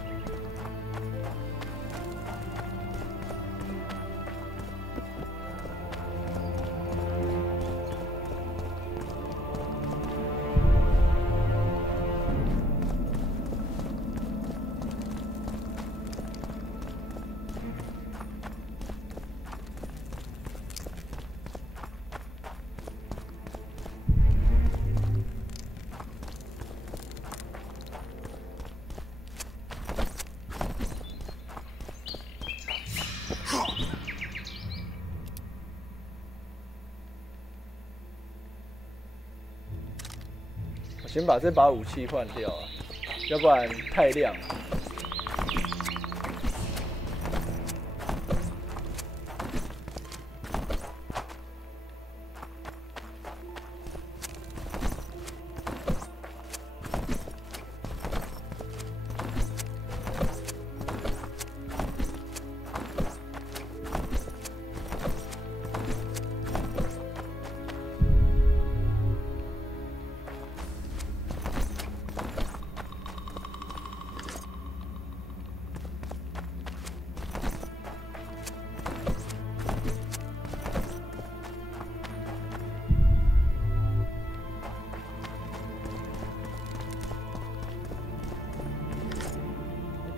先把这把武器换掉啊，要不然太亮了。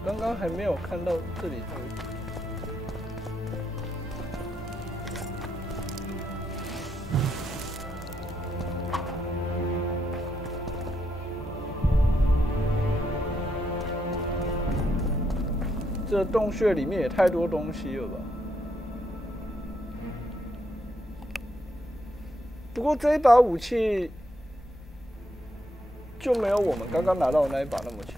刚刚还没有看到这里还有。这洞穴里面也太多东西了吧？不过这一把武器就没有我们刚刚拿到的那一把那么强。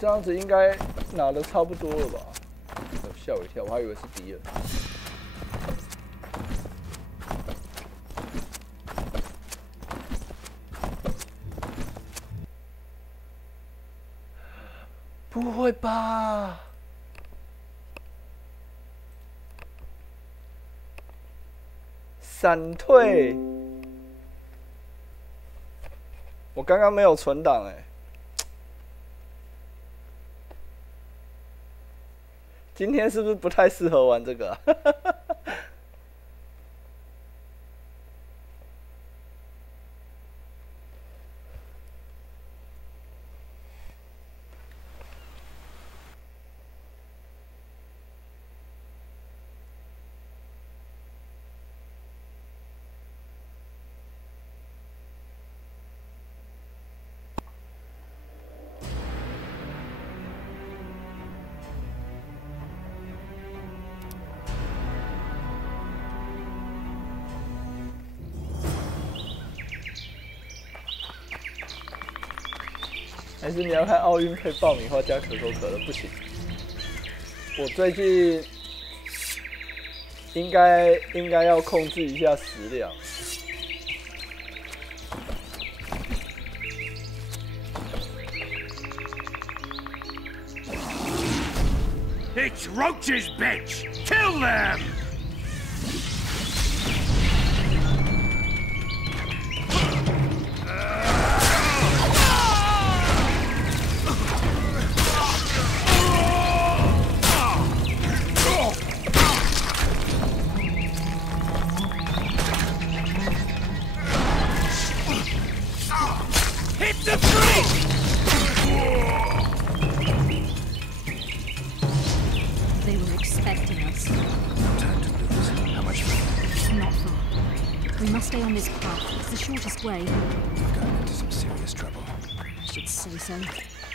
这样子应该拿的差不多了吧？吓我一跳，我还以为是敌人。不会吧？闪退！我刚刚没有存档哎。今天是不是不太适合玩这个啊？还是你要看奥运配爆米花加可口可乐？不行，我最近应该要控制一下食量。It's Roach's bitch! Kill them! Hit the tree! They were expecting us. No time to lose. How much further? Not far. We must stay on this path. It's the shortest way. We've gotten into some serious trouble. I should say so.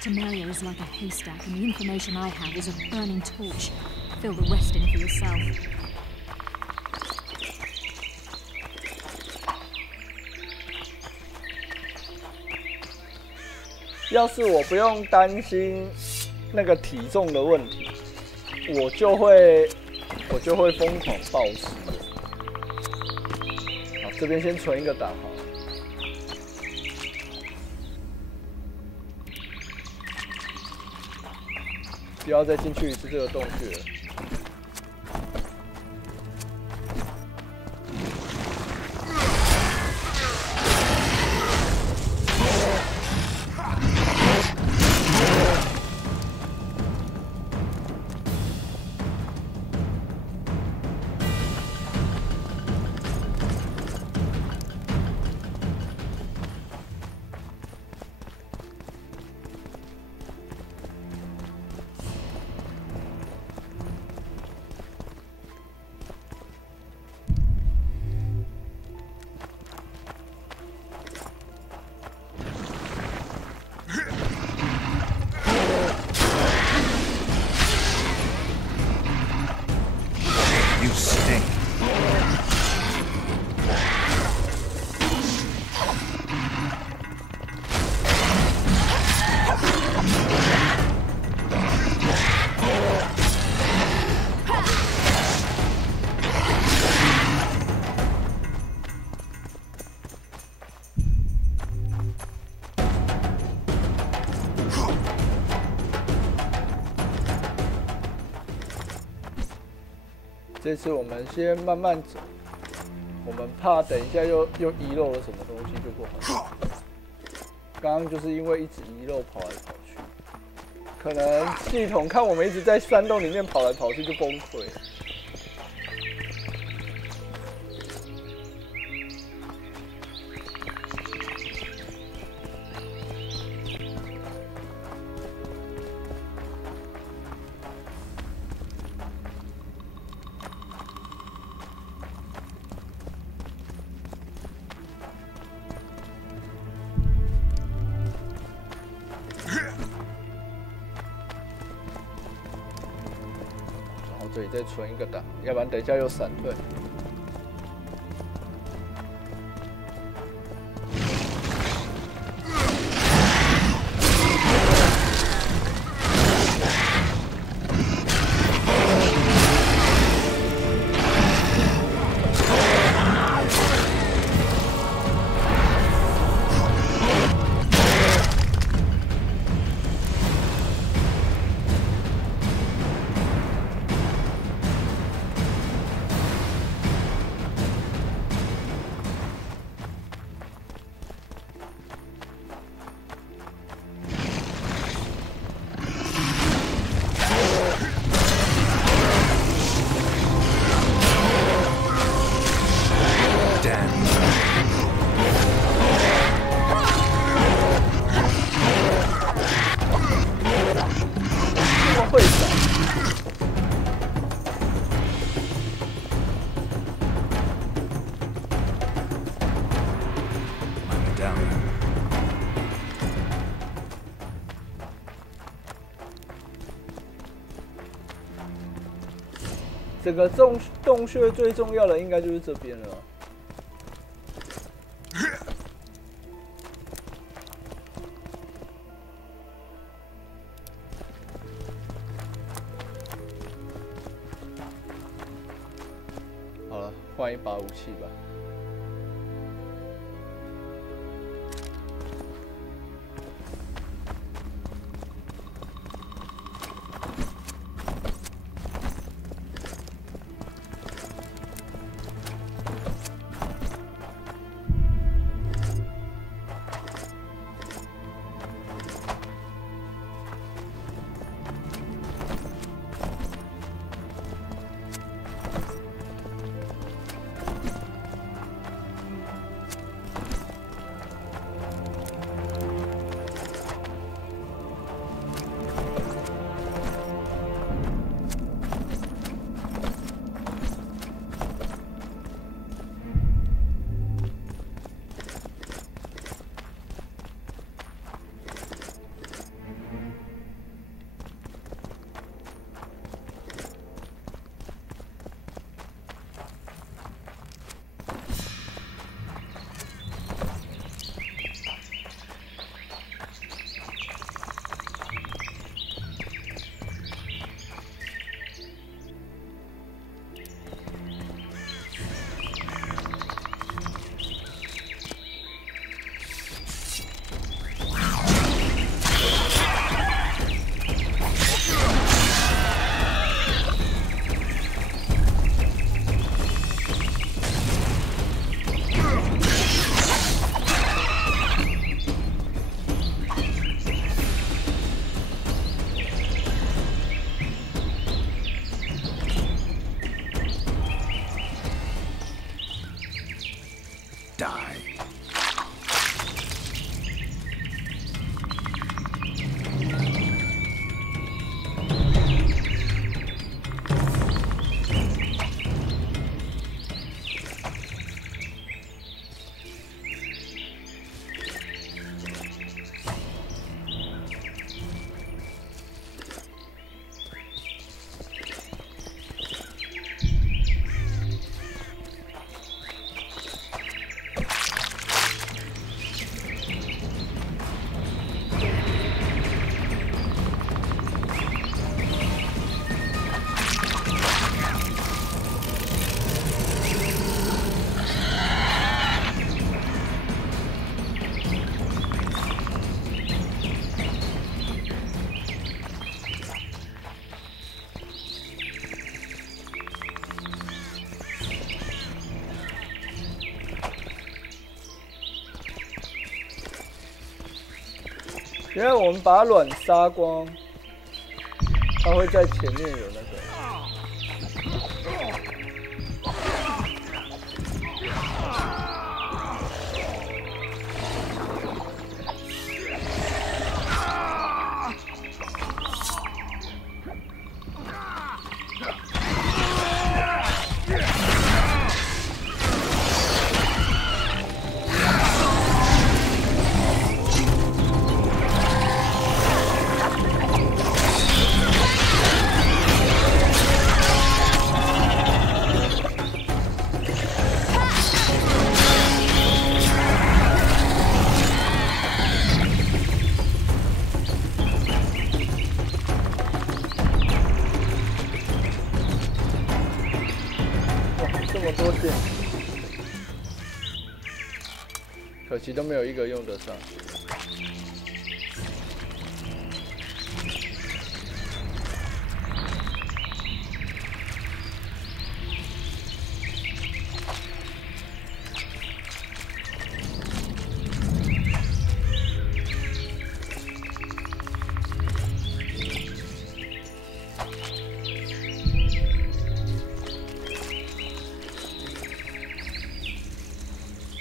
Temeria is like a haystack, and the information I have is a burning torch. Fill the rest in for yourself. 要是我不用担心那个体重的问题，我就会疯狂暴食。好，这边先存一个档好了。不要再进去一次这个洞穴了。You stay.这次我们先慢慢走，我们怕等一下又遗漏了什么东西就不好。刚刚就是因为一直遗漏跑来跑去，可能系统看我们一直在山洞里面跑来跑去就崩溃了。这里再存一个档，要不然等一下又闪退。整个洞穴最重要的应该就是这边了。好了，换一把武器吧。原来我们把卵杀光，它会在前面有那个。可惜都没有一个用得上。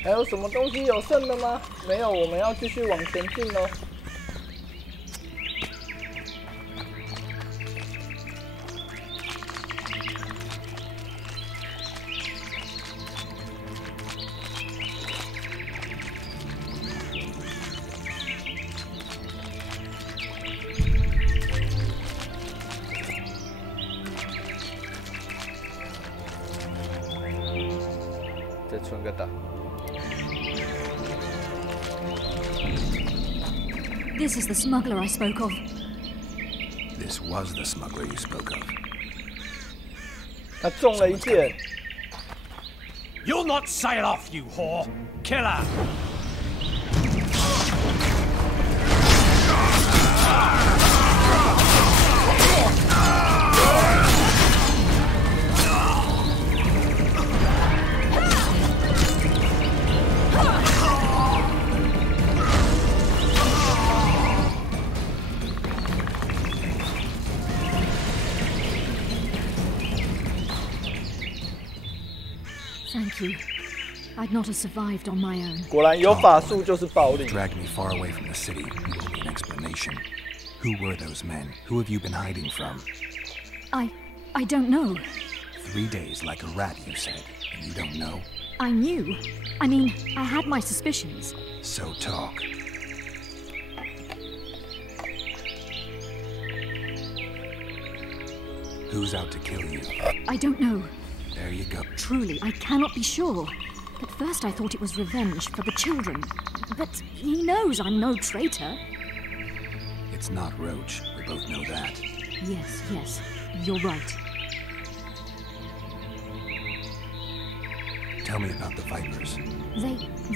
还有什么东西有剩的吗？没有，我们要继续往前进喽。再存个档。 This is the smuggler I spoke of. This was the smuggler you spoke of. 他中了一箭。You'll not sail off, you whore! Kill her! Thank you. I'd not have survived on my own. 果然有法术就是暴力。 Dragged me far away from the city. You owe me an explanation. Who were those men? Who have you been hiding from? I don't know. 3 days like a rat, you said, and you don't know? I knew. I mean, I had my suspicions. So talk. Who's out to kill you? I don't know. There you go. Truly, I cannot be sure. At first I thought it was revenge for the children. But he knows I'm no traitor. It's not Roach. We both know that. Yes, you're right. Tell me about the Vipers.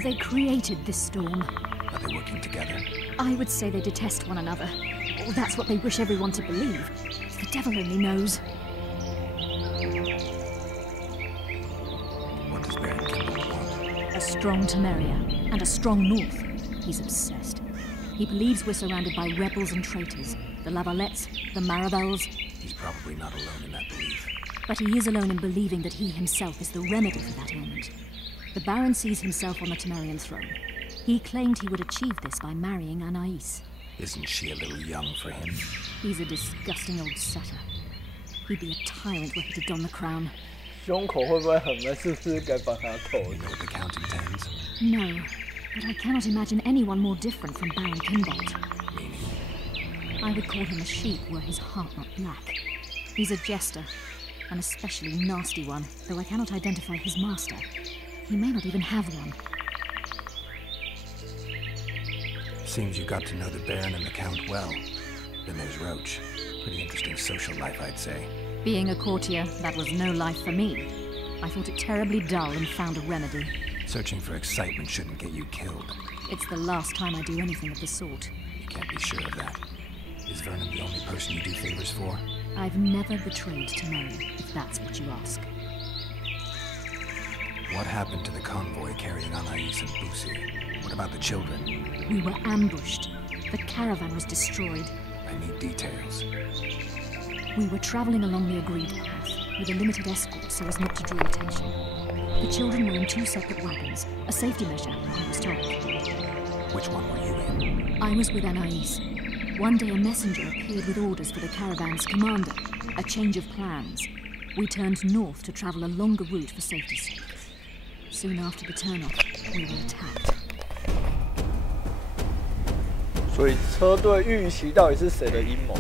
They created this storm. Are they working together? I would say they detest one another. Or that's what they wish everyone to believe. The devil only knows. What does Baron Kimball want? A strong Temeria and a strong North. He's obsessed. He believes we're surrounded by rebels and traitors. The Lavalettes, the Marabels. He's probably not alone in that belief. But he is alone in believing that he himself is the remedy for that ailment. The Baron sees himself on the Temerian throne. He claimed he would achieve this by marrying Anais. Isn't she a little young for him? He's a disgusting old sutter. He'd be a tyrant were he to don the crown. 胸口会不会很闷？是不是该帮他扣？ You know what the Count intends? No, but I cannot imagine anyone more different from Baron Kimbold. Meaning? I would call him a sheep were his heart not black. He's a jester, an especially nasty one, though I cannot identify his master. He may not even have one. Seems you got to know the Baron and the Count well. Then there's Roach. Pretty interesting social life, I'd say. Being a courtier, that was no life for me. I thought it terribly dull and found a remedy. Searching for excitement shouldn't get you killed. It's the last time I do anything of the sort. You can't be sure of that. Is Vernon the only person you do favors for? I've never betrayed Temeria, if that's what you ask. What happened to the convoy carrying Anais and Busi? What about the children? We were ambushed. The caravan was destroyed. I need details. We were traveling along the agreed path, with a limited escort so as not to draw attention. The children were in 2 separate wagons, a safety measure, I was told. Which one were you in? I was with Anais. One day a messenger appeared with orders for the caravan's commander, a change of plans. We turned north to travel a longer route for safety's sake. Soon after the turnoff, we were attacked. 所以车队预期到底是谁的阴谋？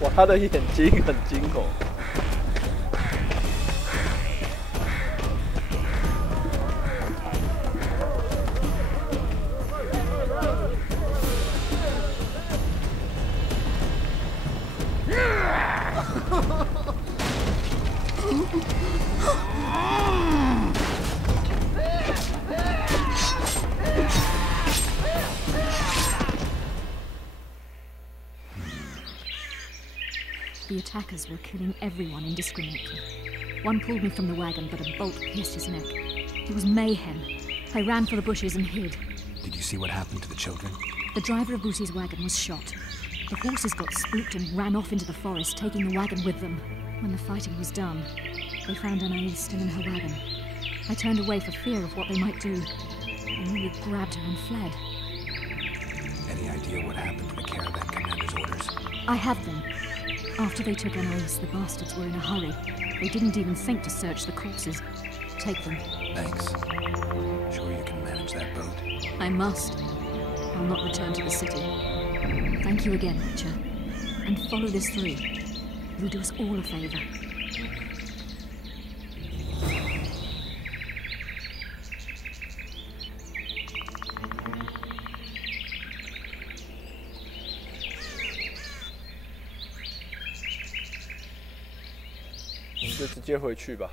哇，他的眼睛很惊恐。The attackers were killing everyone indiscriminately. One pulled me from the wagon, but a bolt pierced his neck. It was mayhem. I ran for the bushes and hid. Did you see what happened to the children? The driver of Boosie's wagon was shot. The horses got spooked and ran off into the forest, taking the wagon with them. When the fighting was done, they found Anais still in her wagon. I turned away for fear of what they might do. And we grabbed her and fled. Any idea what happened to the caravan commander's orders? I have them. After they took Anais, the bastards were in a hurry. They didn't even think to search the corpses. Take them. Thanks. Sure you can manage that boat? I must. I'll not return to the city. Thank you again, Witcher. And follow this through. You'll do us all a favor.我们就直接回去吧。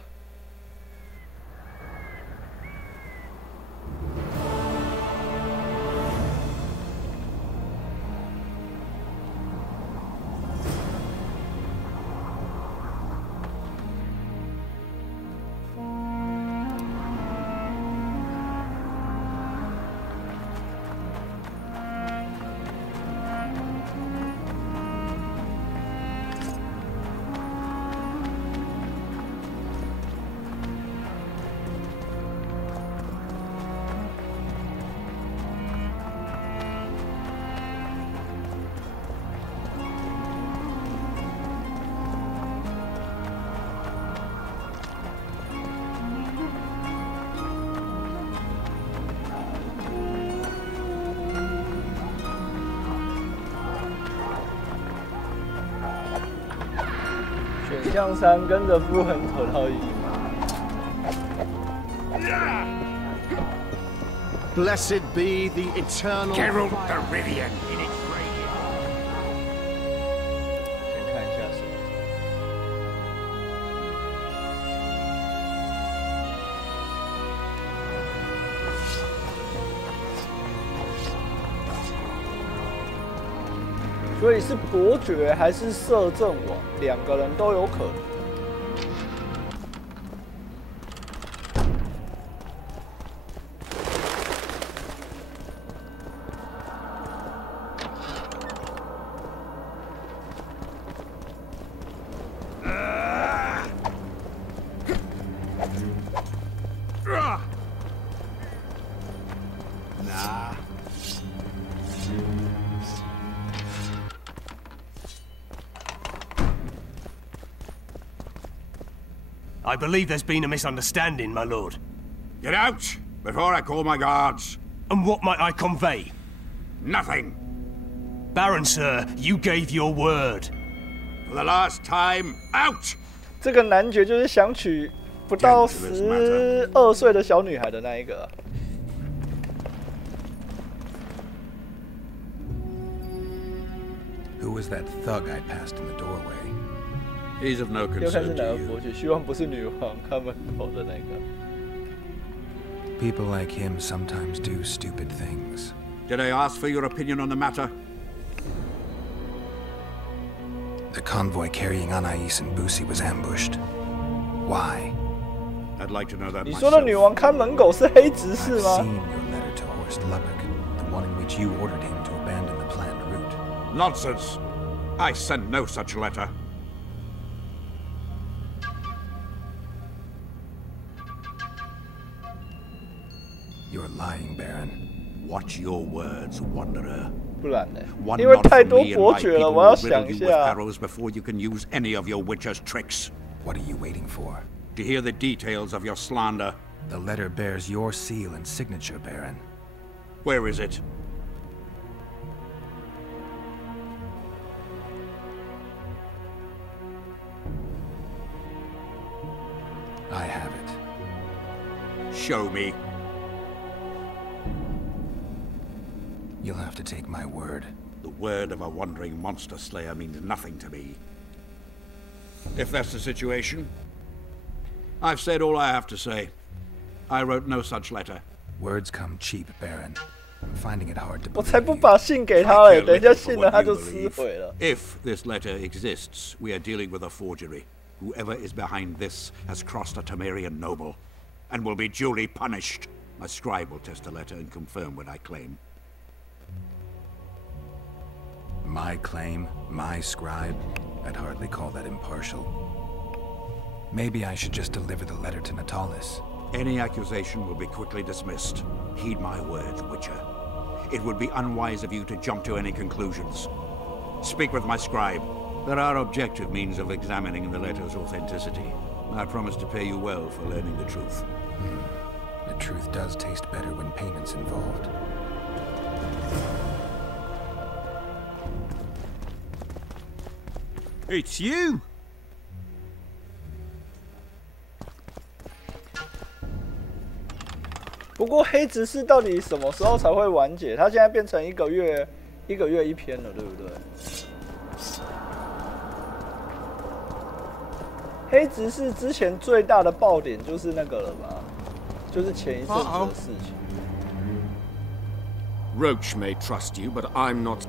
选项3，跟着夫人走到1。Blessed be the eternal Geralt the Rivian in its radiance. 先看一下手机。所以是伯爵还是摄政王，2个人都有可能。I believe there's been a misunderstanding, my lord. Get out before I call my guards. And what might I convey? Nothing. Baron, sir, you gave your word. For the last time, out! 这个男爵就是想娶不到12岁的小女孩的那一个。Who was that thug I passed in the doorway? He's of no 又看是 concern 哪个 to 伯 you. 爵？希望不是女王看门口的那个。 People like him sometimes do stupid things. Did I ask for your opinion on the matter? The convoy carrying Anais and Boosie was ambushed. Why? I'd like to know that 你说的 myself. 女王看门狗是黑执事 I've 吗？ seen your letter to Horst Lubbock. The one in which you ordered him to abandon the planned route. Nonsense! I sent no such letter. You're lying, Baron. Watch your words, Wanderer. 不然呢？ One 因为 nod 太 from 多 me and 伯 my 爵了， people 我要 will 想 riddle 一 you with 下。 arrows before you can use any of your witcher's tricks. What are you waiting for? To hear the details of your slander. The letter bears your seal and signature, Baron. Where is it? I have it. Show me. You'll have to take my word. The word of a wandering monster slayer means nothing to me. If that's the situation, I've said all I have to say. I wrote no such letter. Words come cheap, Baron. I'm finding it hard to 我 believe 才不把信给他嘞！等一下信了他就撕毁了。 If this letter exists, we are dealing with a forgery. Whoever is behind this has crossed a Temerian noble, and will be duly punished. My scribe will test the letter and confirm what I claim. My claim? My scribe? I'd hardly call that impartial. Maybe I should just deliver the letter to Natalis. Any accusation will be quickly dismissed. Heed my words, Witcher. It would be unwise of you to jump to any conclusions. Speak with my scribe. There are objective means of examining the letter's authenticity. I promise to pay you well for learning the truth. The truth does taste better when payment's involved. It's you! 不过黑执事到底什么时候才会完结？它现在变成一个月一篇了，对不对？黑执事之前最大的爆点就是那个了吧？就是前一阵子的事情。Roach may trust you, but I'm not.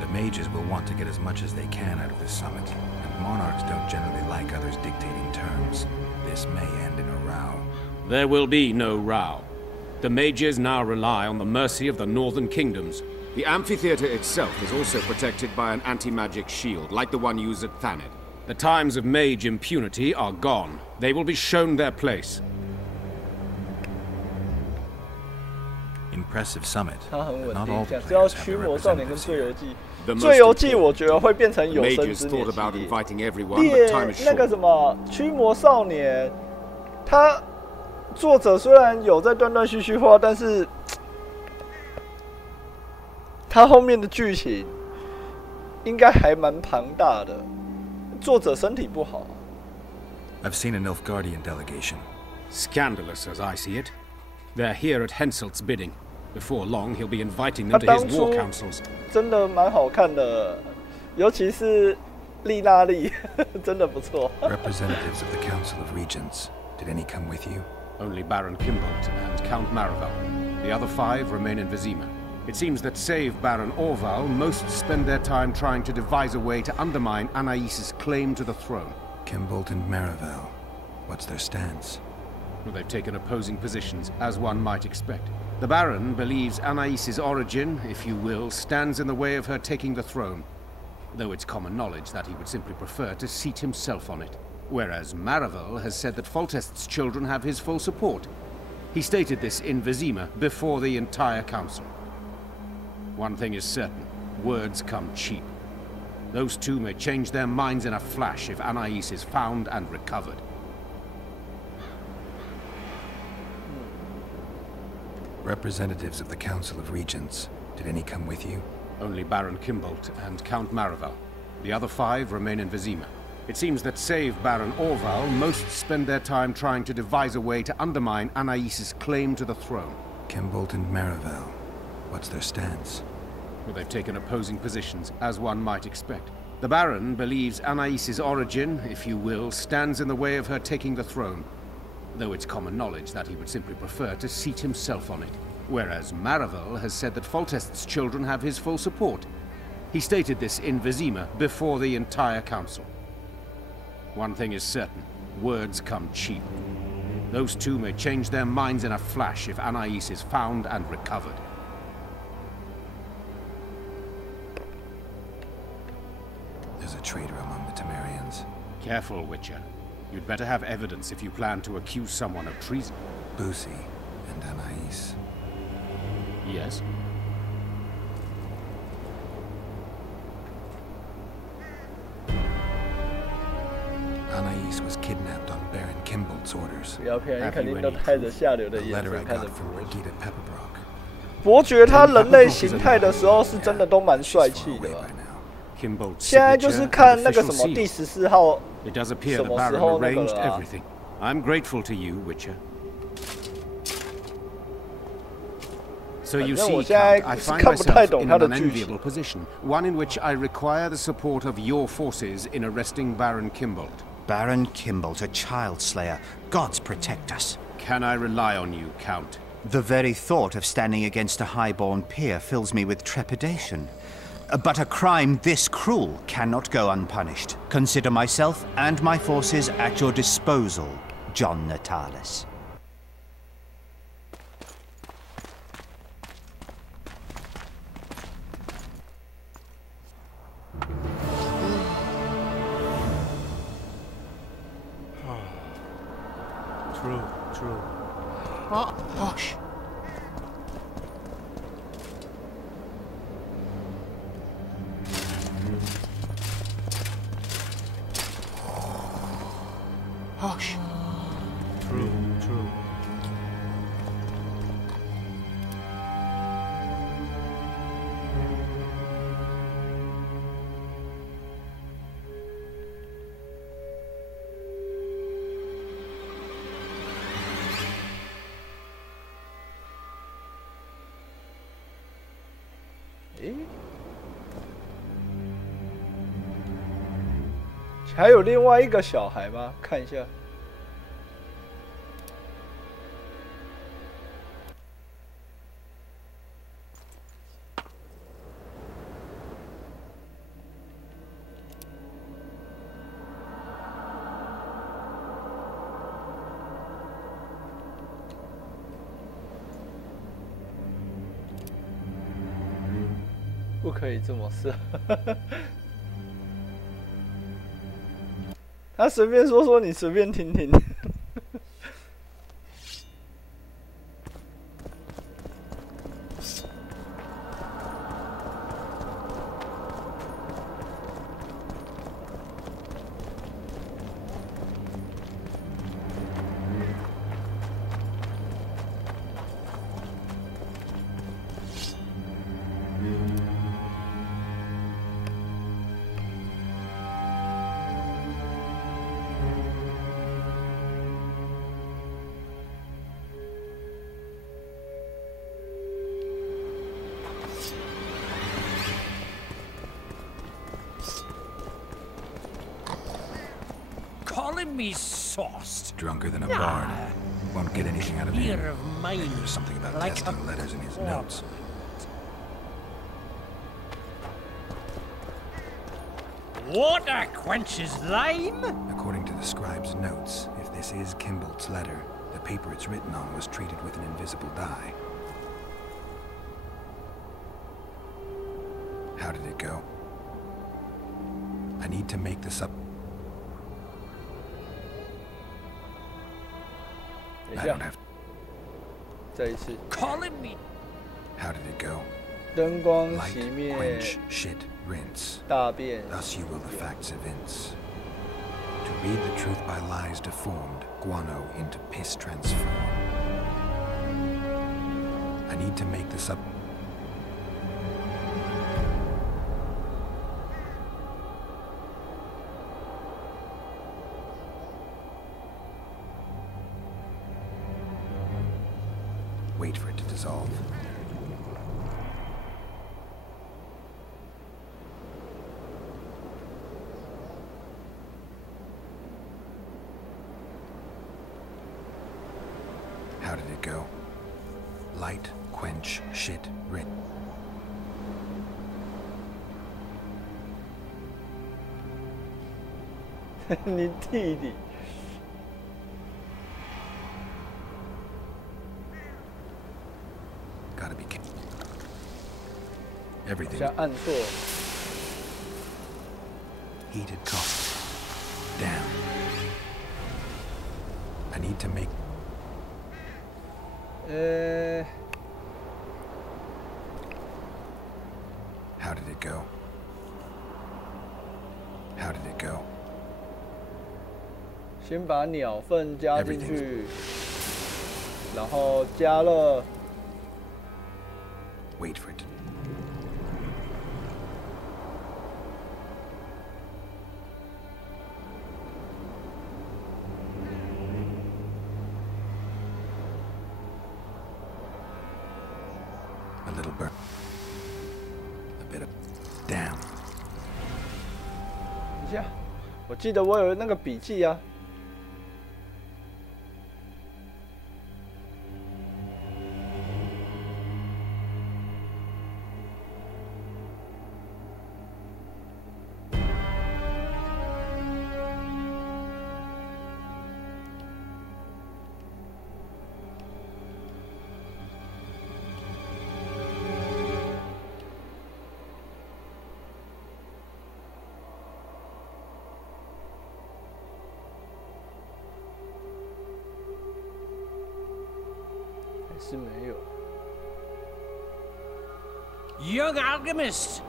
The mages will want to get as much as they can out of this summit, and monarchs don't generally like others dictating terms. This may end in a row. There will be no row. The mages now rely on the mercy of the northern kingdoms. The amphitheater itself is also protected by an anti-magic shield, like the one used at Thanedd. The times of mage impunity are gone. They will be shown their place. Impressive summit. 它很稳 Not 定， all 想 the 知道 players 驱 have a 魔少年跟 representative 醉游 here. 记。 The most 醉游记 important. 我觉得会变成 The 有生 mages 之年 thought about 系列。 inviting everyone, but time is 那个 short. 什么驱魔少年，他作者虽然有在断断续续画，但是他后面的剧情应该还蛮庞大的。作者身体不好。 I've seen a Nilfgaardian delegation. Scandalous as I see it. They're here at Henselt's bidding. Before long, he'll be inviting 他 them to 当 his 初 war councils. 真的蛮好看的，尤其是利拉利，真的不错。 Representatives of the Council of Regents. Did any come with you? Only Baron Kimbolt and Count Maravel. The other 5 remain in Vizima. It seems that save Baron Orval, most spend their time trying to devise a way to undermine Anais' claim to the throne. Kimbolt and Maravel. What's their stance? Well, they've taken opposing positions, as one might expect. The Baron believes Anais' origin, if you will, stands in the way of her taking the throne, though it's common knowledge that he would simply prefer to seat himself on it. Whereas Maravel has said that Foltest's children have his full support. He stated this in Vizima before the entire council. One thing is certain, words come cheap. Those two may change their minds in a flash if Anais is found and recovered. Representatives of the Council of Regents. Did any come with you? Only Baron Kimbolt and Count Maravel. The other 5 remain in Vizima. It seems that save Baron Orval, most spend their time trying to devise a way to undermine Anais' claim to the throne. Kimbolt and Maravel. What's their stance? Well, they've taken opposing positions, as one might expect. The Baron believes Anais' origin, if you will, stands in the way of her taking the throne, though it's common knowledge that he would simply prefer to seat himself on it. Whereas Maravel has said that Foltest's children have his full support. He stated this in Vizima before the entire council. One thing is certain, words come cheap. Those two may change their minds in a flash if Anais is found and recovered. There's a traitor among the Temerians. Careful, Witcher. You'd better have evidence if you plan to accuse someone of treason. Boosie and Anais. Yes? Anais was kidnapped on Baron Kimbolt's orders. 不要骗人，肯定都带着下流的 The 眼 letter 神 I 看着 got from Regina Pepperbrook. 伯爵他人类形态的时候是真的都蛮帅气的吧？现在就是看那个什么第14号 It does appear 什 the 么时 Baron 候那个 arranged 了啊？ everything. I'm grateful to you, Witcher. So you 反正 see, 我现在 Count, I 是 find 看不太 myself 懂 in 他 an 的剧情。 unenviable position, one in which I require the support of your forces in arresting Baron Kimbolt. Baron Kimbolt, a child slayer. Gods protect us. Can I rely on you, Count? The very thought of standing against a highborn peer fills me with trepidation. But a crime this cruel cannot go unpunished. Consider myself and my forces at your disposal, John Natalis. True. Hush. Hush. True.诶，还有另外一个小孩吗？看一下。不可以这么射。他随便说说，你随便听听。Calling me sauced. Drunker than a barn. Won't get anything out of him. Fear of mine. There's something about like testing letters in his notes. Water quenches lime? According to the scribe's notes, if this is Kimbolt's letter, the paper it's written on was treated with an invisible dye. How did it go? I need to make this up. I don't have. 再一次。 Calling me. How did it go? 灯光 Light, 熄灭 quench, shit, rinse. 大便 Thus you will the facts evince. To read the truth by lies deformed, guano into piss transform. I need to make this up. Wait for it to dissolve. How did it go? Light, quench, shit, rit. 你弟弟。Everything. 像按错。 Heated coffee. Damn. I need to make. How did it go? How did it go? 先把鸟粪加进去，然后加热。 Wait for it. A little burn. A bit of. Damn. 等一下，我记得我有那个笔记啊。 是没有。Young alchemist.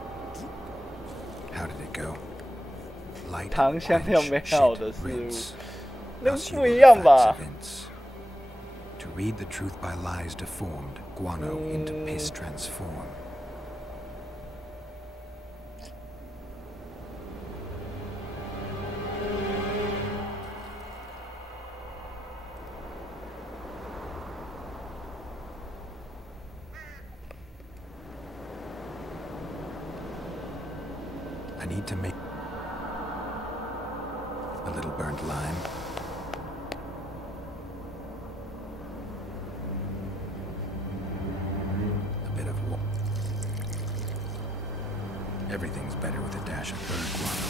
How did it go? Light, 糖香料美好的事物， rinse. 那 Thus you 不一 will 样 facts 吧？ events. To read the truth by lies deformed, guano into piss transform. I need to make a little burnt lime. A bit of water. Everything's better with a dash of burnt guano.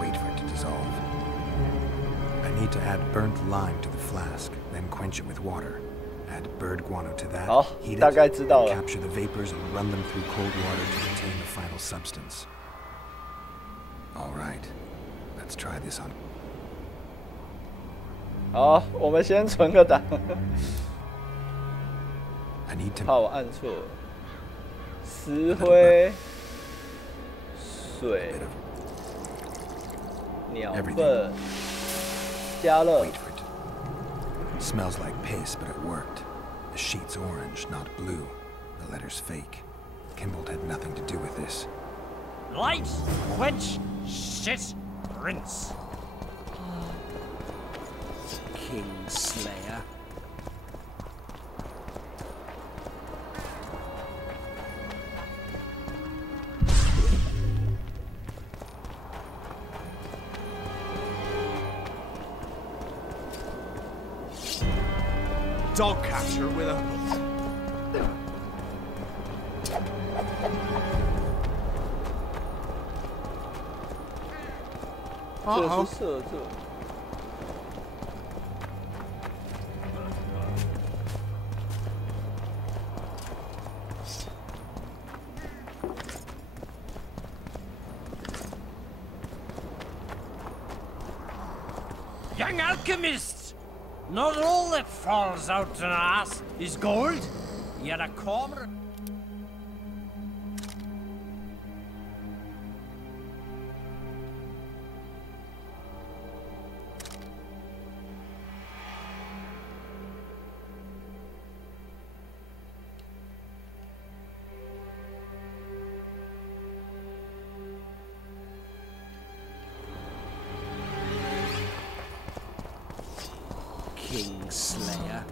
Wait for it to dissolve. I need to add burnt lime to the flask, then quench it with water. Add bird guano to that, heat it, capture the vapors and run them through cold water to obtain the final substance. All right, let's try this on. 好，我们先存个档。 I need to. 怕我按错。石灰、水、鸟粪、加热。 Smells like piss, but it worked. The sheet's orange, not blue. The letter's fake. Kimbold had nothing to do with this. Light, quench, shit, rinse. Kingslayer. Dog catcher with a...这是射这。Young alchemists! Not all that falls out an ass is gold. Yet a corner. Kingslayer.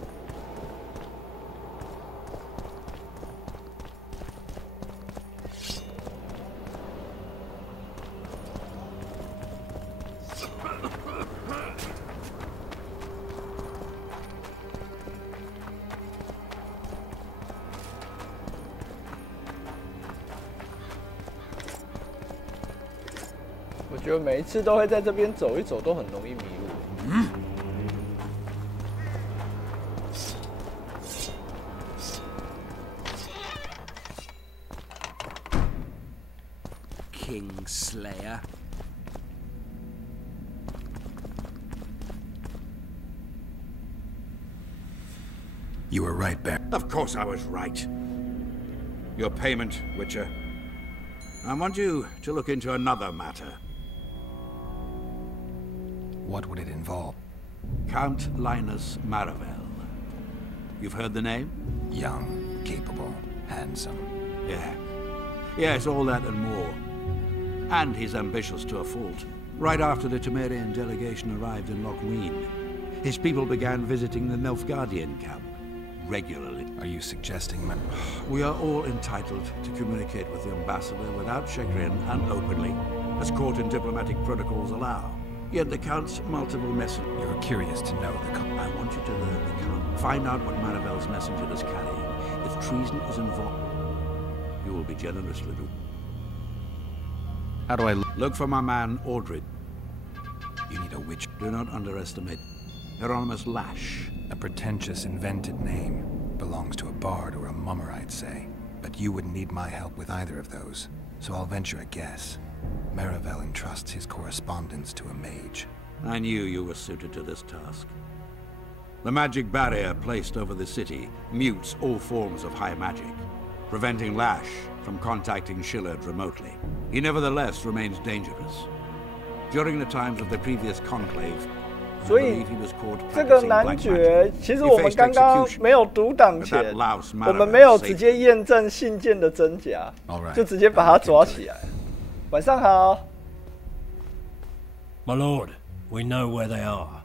我觉得每一次都会在这边走一走，都很容易迷路。Kingslayer. You were right, Bear. Of course I was right. Your payment, Witcher. I want you to look into another matter. What would it involve? Count Linus Maravel. You've heard the name? Young, capable, handsome. Yeah. Yes, all that and more. And he's ambitious to a fault. Right after the Temerian delegation arrived in Lochween, his people began visiting the Nilfgaardian camp regularly. Are you suggesting, man? We are all entitled to communicate with the ambassador without chagrin and openly, as court and diplomatic protocols allow. Yet the Count's multiple messengers... You're curious to know the... I want you to learn the Count. Find out what Maravel's messenger is carrying. If treason is involved, you will be generously rewarded. How do I look for my man, Ordred. You need a witch. Do not underestimate Hieronymus Lash. A pretentious, invented name. Belongs to a bard or a mummer, I'd say. But you wouldn't need my help with either of those. So I'll venture a guess. Maravel entrusts his correspondence to a mage. I knew you were suited to this task. The magic barrier placed over the city mutes all forms of high magic, preventing Lash from contacting Shillard remotely. He nevertheless remains dangerous. During the times of the previous conclave, 所以这个男爵，其实我们刚刚没有读档前，我们没有直接验证信件的真假，就直接把他抓起来。晚上好 My lord, we know where they are.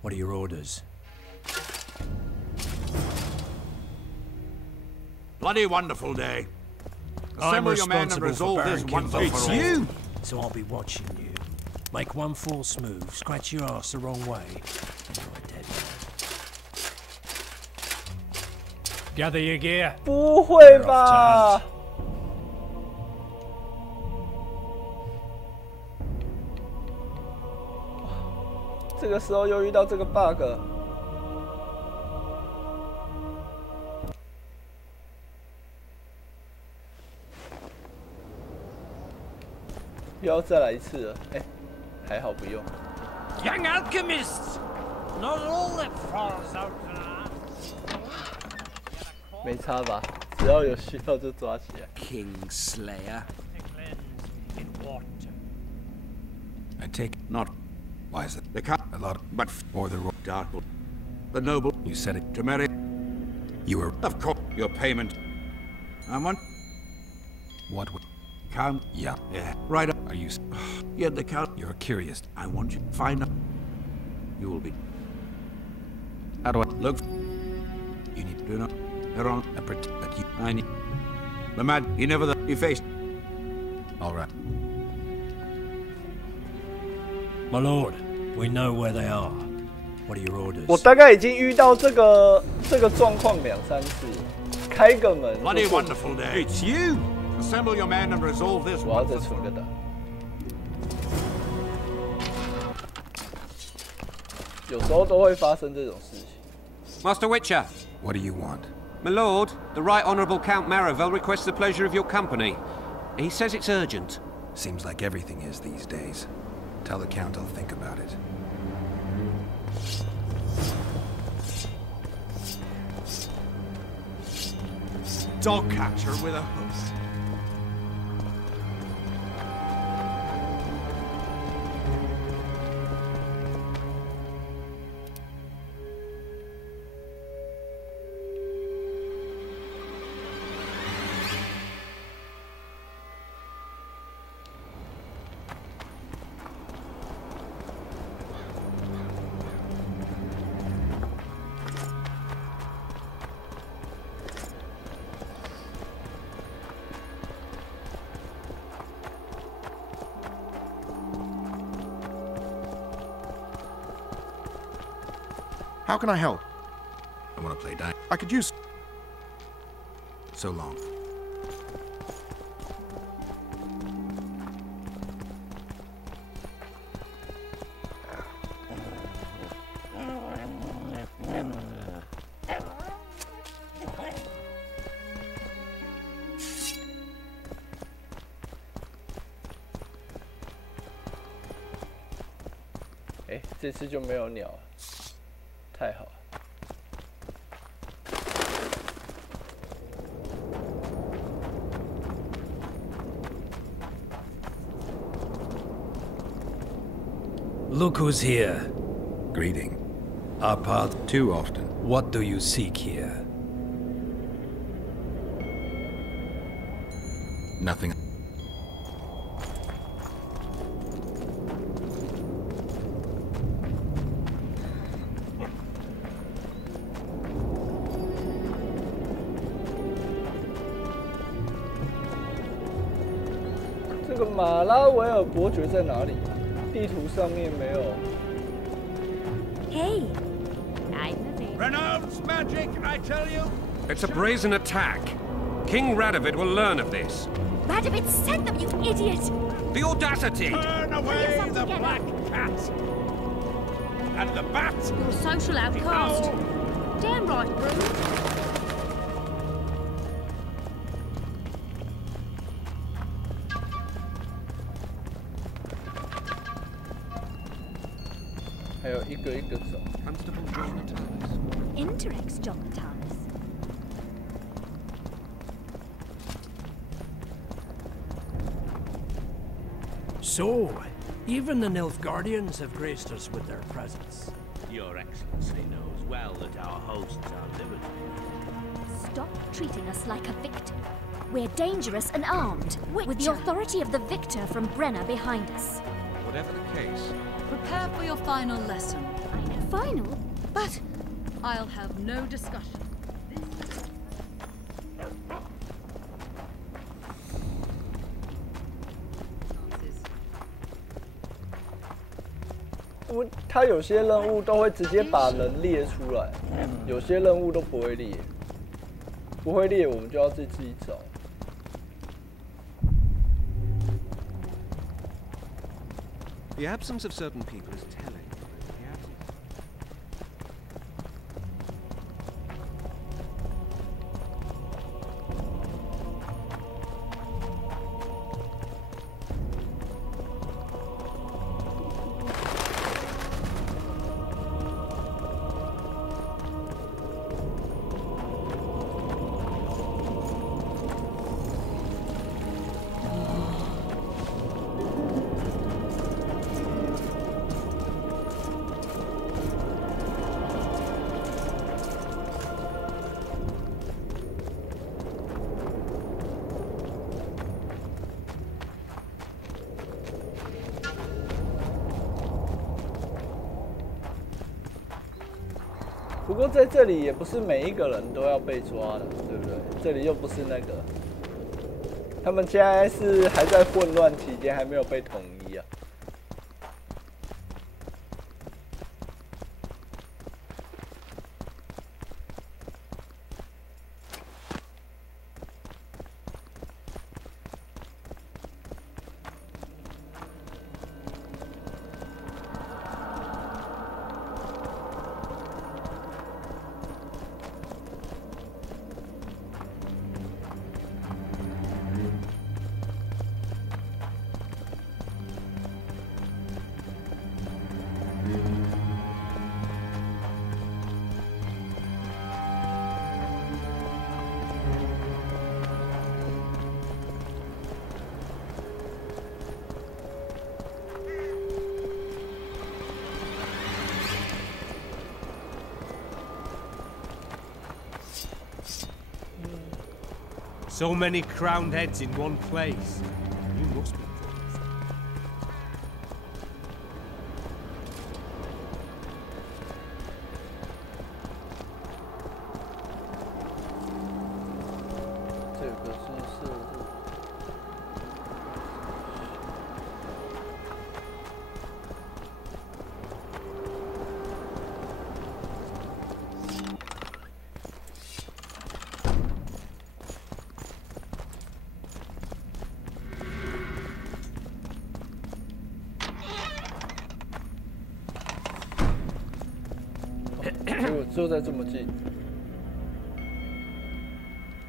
What are your orders? Bloody wonderful day. Assemble your men and resolve this once and for all. It's you! So I'll be watching you. Make one false move, scratch your ass the wrong way, and you're a dead man. Gather your gear. 不会吧？这个时候又遇到这个 bug。又要再来一次了，哎，还好不用。Young alchemists, not all that falls out tonight. 没差吧？只要有需要就抓起来。Kingslayer. I take not. Why is it? The cut a lot, but or the dark, the noble. You said it. To marry. You were of course your payment. I want. What would? Count. Yeah. Yeah. Right. Are you? Yeah, the count. You're curious. I want you to find out. You will be. How do I look? You need to do not. You're on. But you. I need. The man. He never. He faced. All right. My lord, we know where they are. What are your orders? 我大概已经遇到这个状况2、3次，开个门。Bloody wonderful day. It's you. Assemble your men and resolve this. 我要再存个档。有时候都会发生这种事情。Master Witcher. What do you want? My lord, the Right Honourable Count Maravel requests the pleasure of your company. He says it's urgent. Seems like everything is these days. Tell the Count I'll think about it. Dog catcher with a hook. How can I help? I want to play dice. I could use... So long. 哎，这次就没有鸟了，太好了。 Look who's here. Greeting. Our path too often. What do you seek here? Nothing.这个马拉维尔伯爵在哪里？ 地图上面没有。Hey, I'm Renounce magic, I tell you. It's a brazen attack. King Radovid will learn of this. Radovid sent them, you idiot! The audacity! Turn away the black cat and the bat. You're a social outcast. Damn right, Brew. 还有一个一个走。Interrex John Thomas. So, even the Nilfgaardians have graced us with their presence. Your Excellency knows well that our hosts are limited. Stop treating us like a victim. We're dangerous and armed, with the authority of the victor from Brenna behind us. Whatever the case, prepare for your final lesson. Final? But I'll have no discussion.他有些任务都会直接把人列出来，有些任务都不会列，不会列我们就要自己找。 the absence of certain people is telling.不过在这里也不是每一个人都要被抓的，对不对？这里又不是那个，他们现在是还在混乱期间，还没有被统一啊。So many crowned heads in one place. You must be pleased.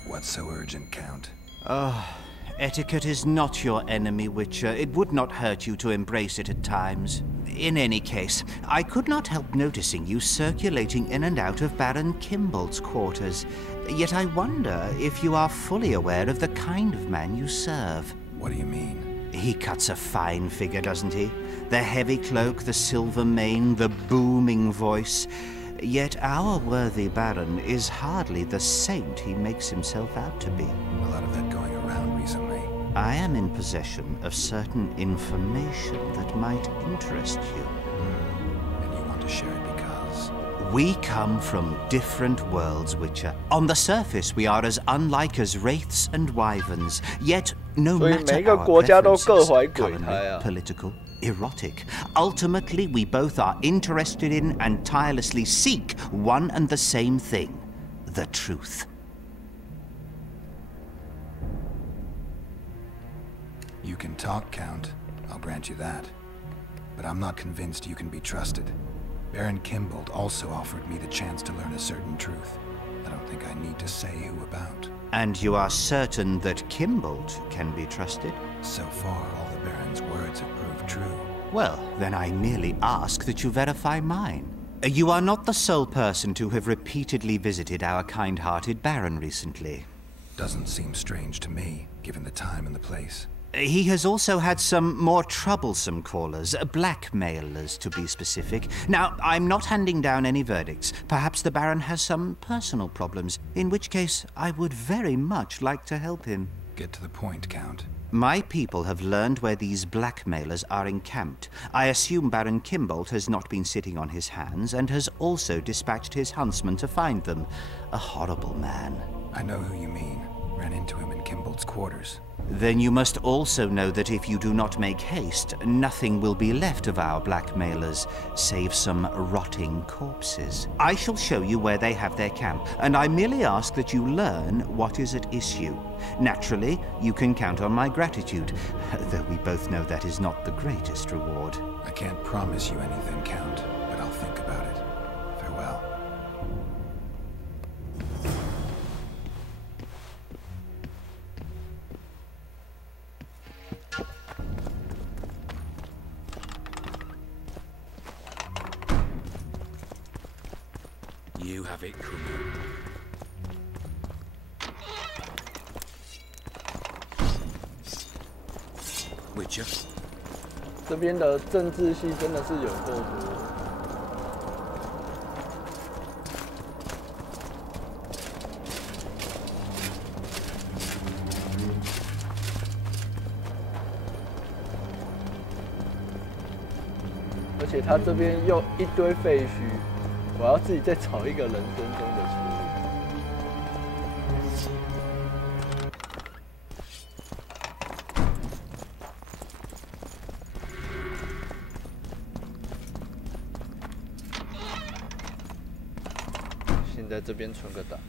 What's so urgent, Count? Etiquette is not your enemy, Witcher. It would not hurt you to embrace it at times. In any case, I could not help noticing you circulating in and out of Baron Kimbolt's quarters. Yet I wonder if you are fully aware of the kind of man you serve. What do you mean? He cuts a fine figure, doesn't he? The heavy cloak, the silver mane, the booming voice. Yet our worthy Baron is hardly the saint he makes himself out to be. A lot of that going around recently. I am in possession of certain information that might interest you. And you want to share it because? We come from different worlds, Witcher. On the surface, we are as unlike as wraiths and wyverns. Yet, no matter our preferences, culinary, political, erotic, ultimately we both are interested in and tirelessly seek one and the same thing: the truth. You can talk, Count. I'll grant you that. But I'm not convinced you can be trusted. Baron Kimbolt also offered me the chance to learn a certain truth. I don't think I need to say who about. And you are certain that Kimbolt can be trusted? So far, all the Baron's words have proved true. Well, then I merely ask that you verify mine. You are not the sole person to have repeatedly visited our kind-hearted Baron recently. Doesn't seem strange to me, given the time and the place. He has also had some more troublesome callers, blackmailers to be specific. Now, I'm not handing down any verdicts. Perhaps the Baron has some personal problems, in which case I would very much like to help him. Get to the point, Count. My people have learned where these blackmailers are encamped. I assume Baron Kimbolt has not been sitting on his hands and has also dispatched his huntsman to find them. A horrible man. I know who you mean. Ran into him in Kimbolt's quarters. Then you must also know that if you do not make haste, nothing will be left of our blackmailers, save some rotting corpses. I shall show you where they have their camp, and I merely ask that you learn what is at issue. Naturally, you can count on my gratitude, though we both know that is not the greatest reward. I can't promise you anything, Count, but I'll think about it. Farewell. You have it coming. Witcher. 这边的政治戏真的是有够多。而且他这边又一堆废墟。 我要自己再找一个人生中的出路。先在这边存个档。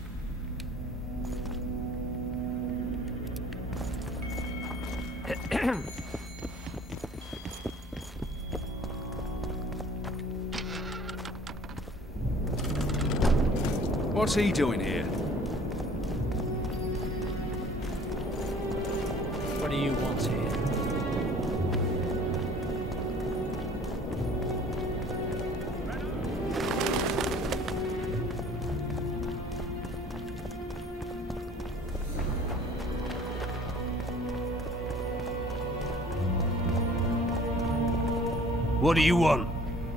What's he doing here? What do you want here? What do you want?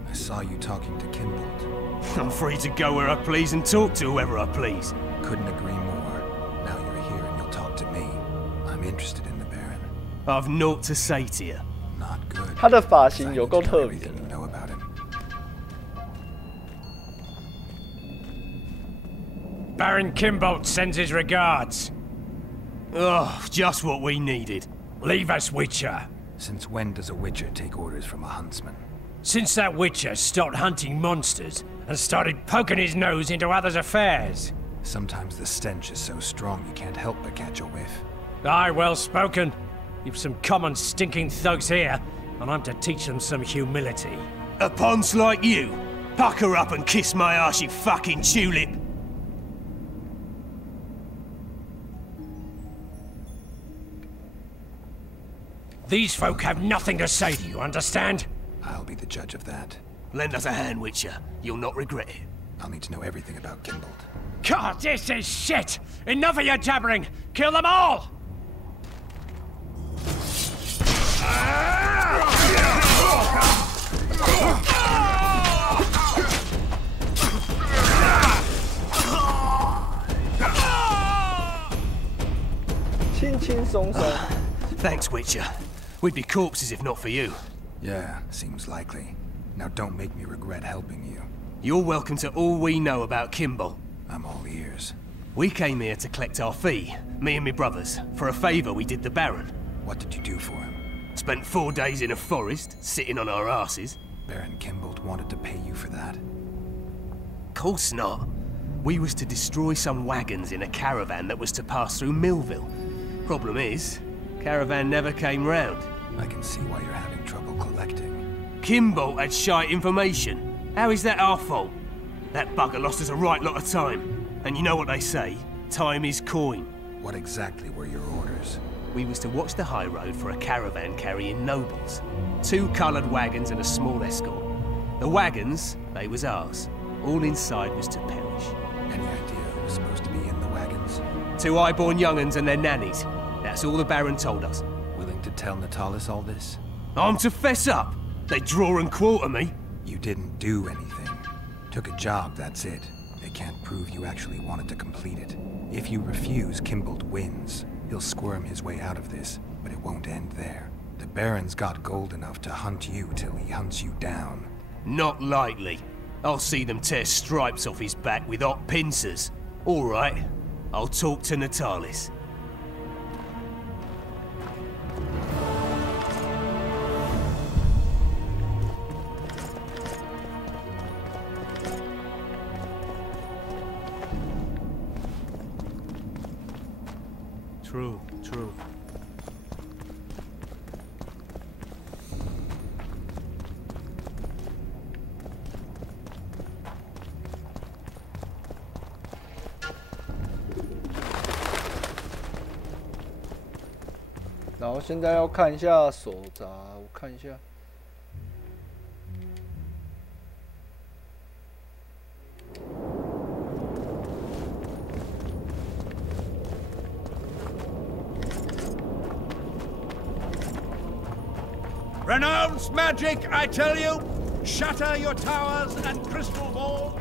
I saw you talking to Kimbolt. I'm free to go where I please and talk to whoever I please. Couldn't agree more. Now you're here and you'll talk to me. I'm interested in the Baron. I've naught to say to you. Not good. 他的发型有够特别。 You know about him. Baron Kimbolt sends his regards. Oh, just what we needed. Leave us, Witcher. Since when does a Witcher take orders from a huntsman? Since that Witcher stopped hunting monsters and started poking his nose into others' affairs. Sometimes the stench is so strong you can't help but catch a whiff. Aye, well spoken. You've some common stinking thugs here, and I'm to teach them some humility. A ponce like you? Pucker up and kiss my ass, you fucking tulip! These folk have nothing to say to you, understand? I'll be the judge of that. Lend us a hand, Witcher. You'll not regret it. I'll need to know everything about Kimbold. God, this is shit! Enough of your jabbering! Kill them all! 轻轻松松。Thanks, Witcher. We'd be corpses if not for you. Yeah, seems likely. Now don't make me regret helping you. You're welcome to all we know about Kimbold. I'm all ears. We came here to collect our fee, me and my brothers, for a favor we did the Baron. What did you do for him? Spent 4 days in a forest, sitting on our asses. Baron Kimbold wanted to pay you for that? Course not. We was to destroy some wagons in a caravan that was to pass through Millville. Problem is, caravan never came round. I can see why you're having trouble collecting. Kimbold had shite information. How is that our fault? That bugger lost us a right lot of time. And you know what they say, time is coin. What exactly were your orders? We was to watch the high road for a caravan carrying nobles. 2 coloured wagons and a small escort. The wagons, they was ours. All inside was to perish. Any idea who was supposed to be in the wagons? 2 highborn young'uns and their nannies. That's all the Baron told us. Willing to tell Natalis all this? I'm to fess up. They draw and quarter me. You didn't do anything. Took a job, that's it. They can't prove you actually wanted to complete it. If you refuse, Kimbold wins. He'll squirm his way out of this, but it won't end there. The Baron's got gold enough to hunt you till he hunts you down. Not likely. I'll see them tear stripes off his back with hot pincers. All right, I'll talk to Natalis. True. 然后现在要看一下手札，我看一下。Renounce magic, I tell you! Shatter your towers and crystal balls!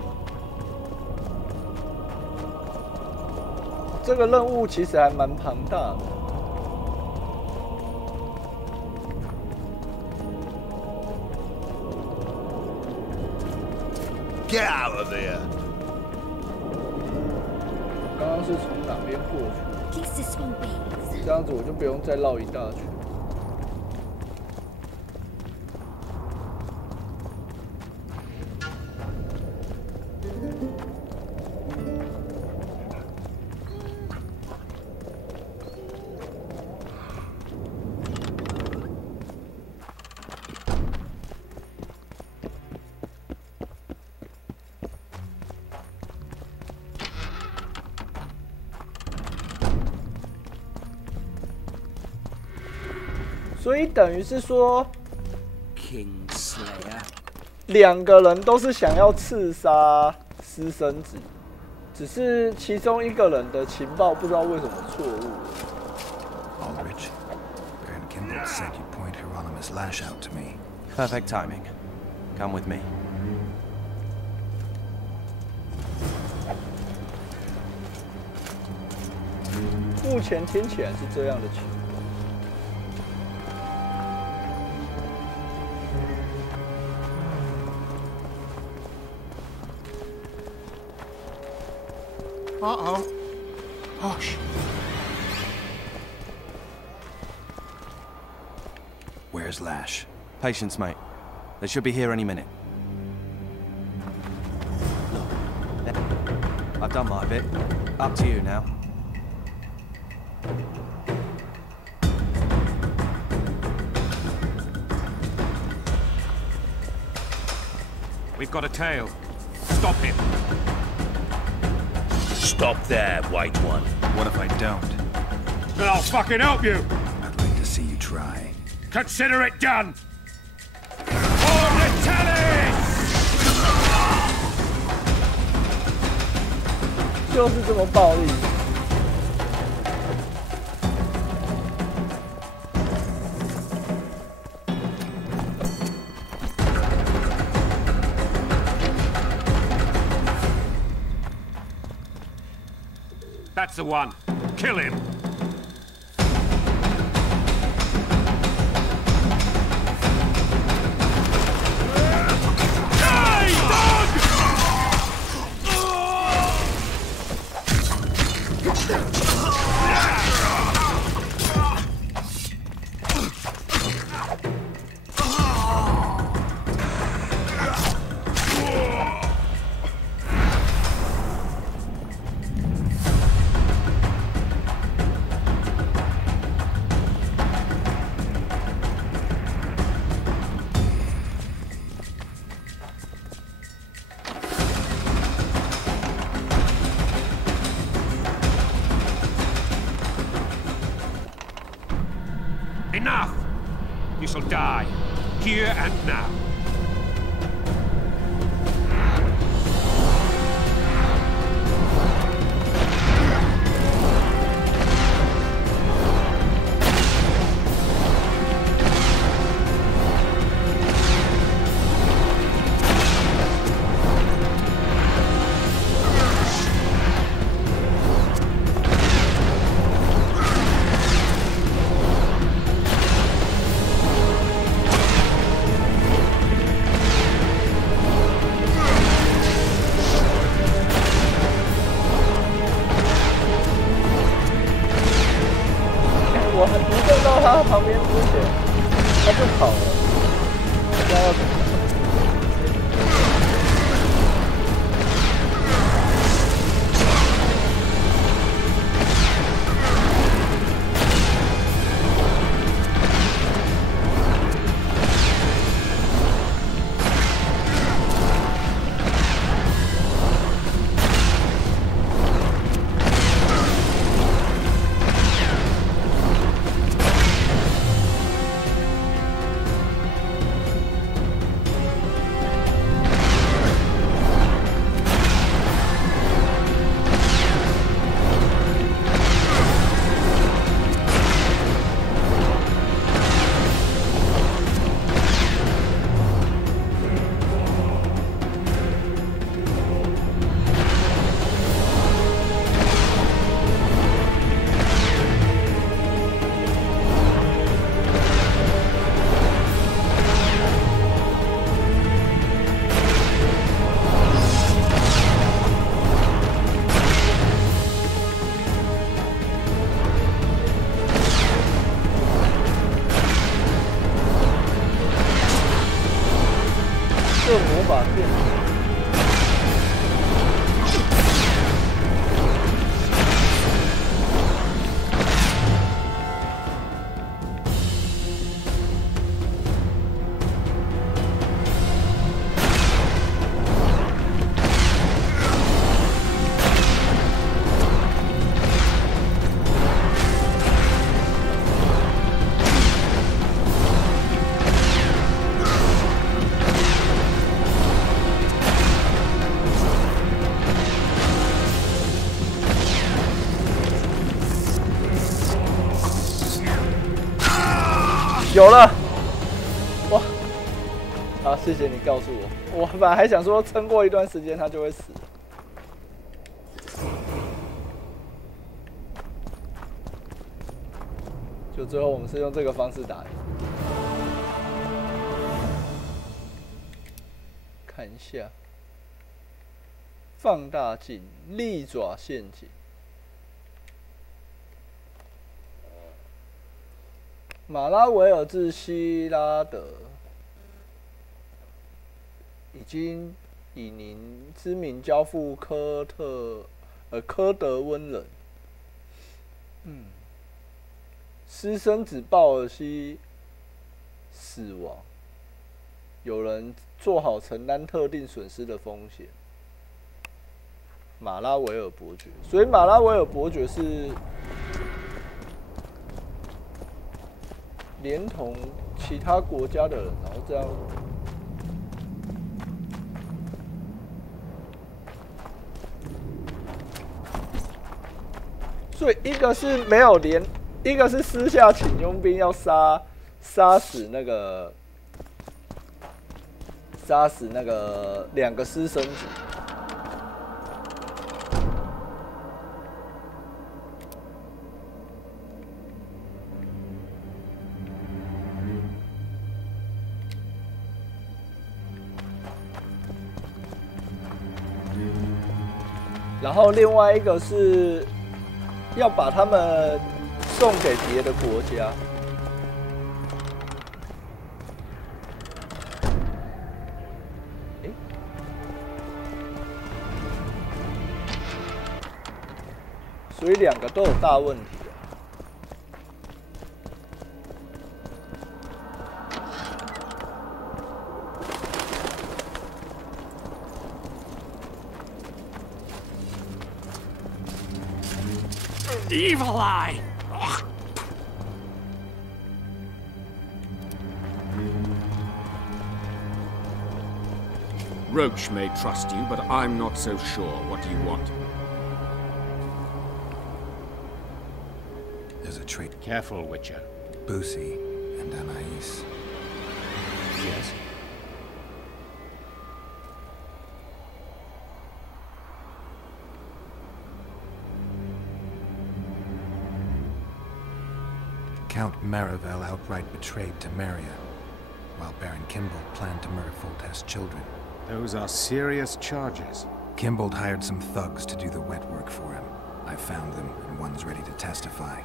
这个任务其实还蛮庞大的。Get out of there! 刚刚是从哪边过去？这样子我就不用再绕一大圈。所以等于是说， Kingslayer 2个人都是想要刺杀私生子，只是其中1个人的情报不知道为什么错误。Aldrich, Baron Kimbold said you'd point Hieronymus Lash out to me. Perfect timing. Come with me. 目前听起来是这样的情况。 Uh-oh. Hush. Where's Lash? Patience, mate. They should be here any minute. Look, I've done my bit. Up to you now. We've got a tail. Stop him. Stop there, White One. What if I don't? Then I'll fucking help you! I'd like to see you try. Consider it done! Oh! 就是这么暴力。That's the one. Kill him. Enough! You shall die, here and now.有了，哇！好，谢谢你告诉我。我本来还想说，撑过一段时间他就会死。就最后我们是用这个方式打的。看一下，放大镜，利爪陷阱。马拉维尔至希拉德已经以您之名交付科德温人。私生子鲍尔西死亡，有人做好承担特定损失的风险。马拉维尔伯爵，所以马拉维尔伯爵是连同其他国家的人，然后这样。所以一个是没有连，一个是私下请佣兵要杀死那个2个私生子。然后另外一个是要把他们送给别的国家。所以2个都有大问题。Evil eye! Roach may trust you, but I'm not so sure. What do you want? There's a trait. Careful, Witcher. Boosie and Anais. Yes. Count Marivel outright betrayed Temeria, while Baron Kimbold planned to murder Foltest's children. Those are serious charges. Kimbold hired some thugs to do the wet work for him. I found them, and one's ready to testify.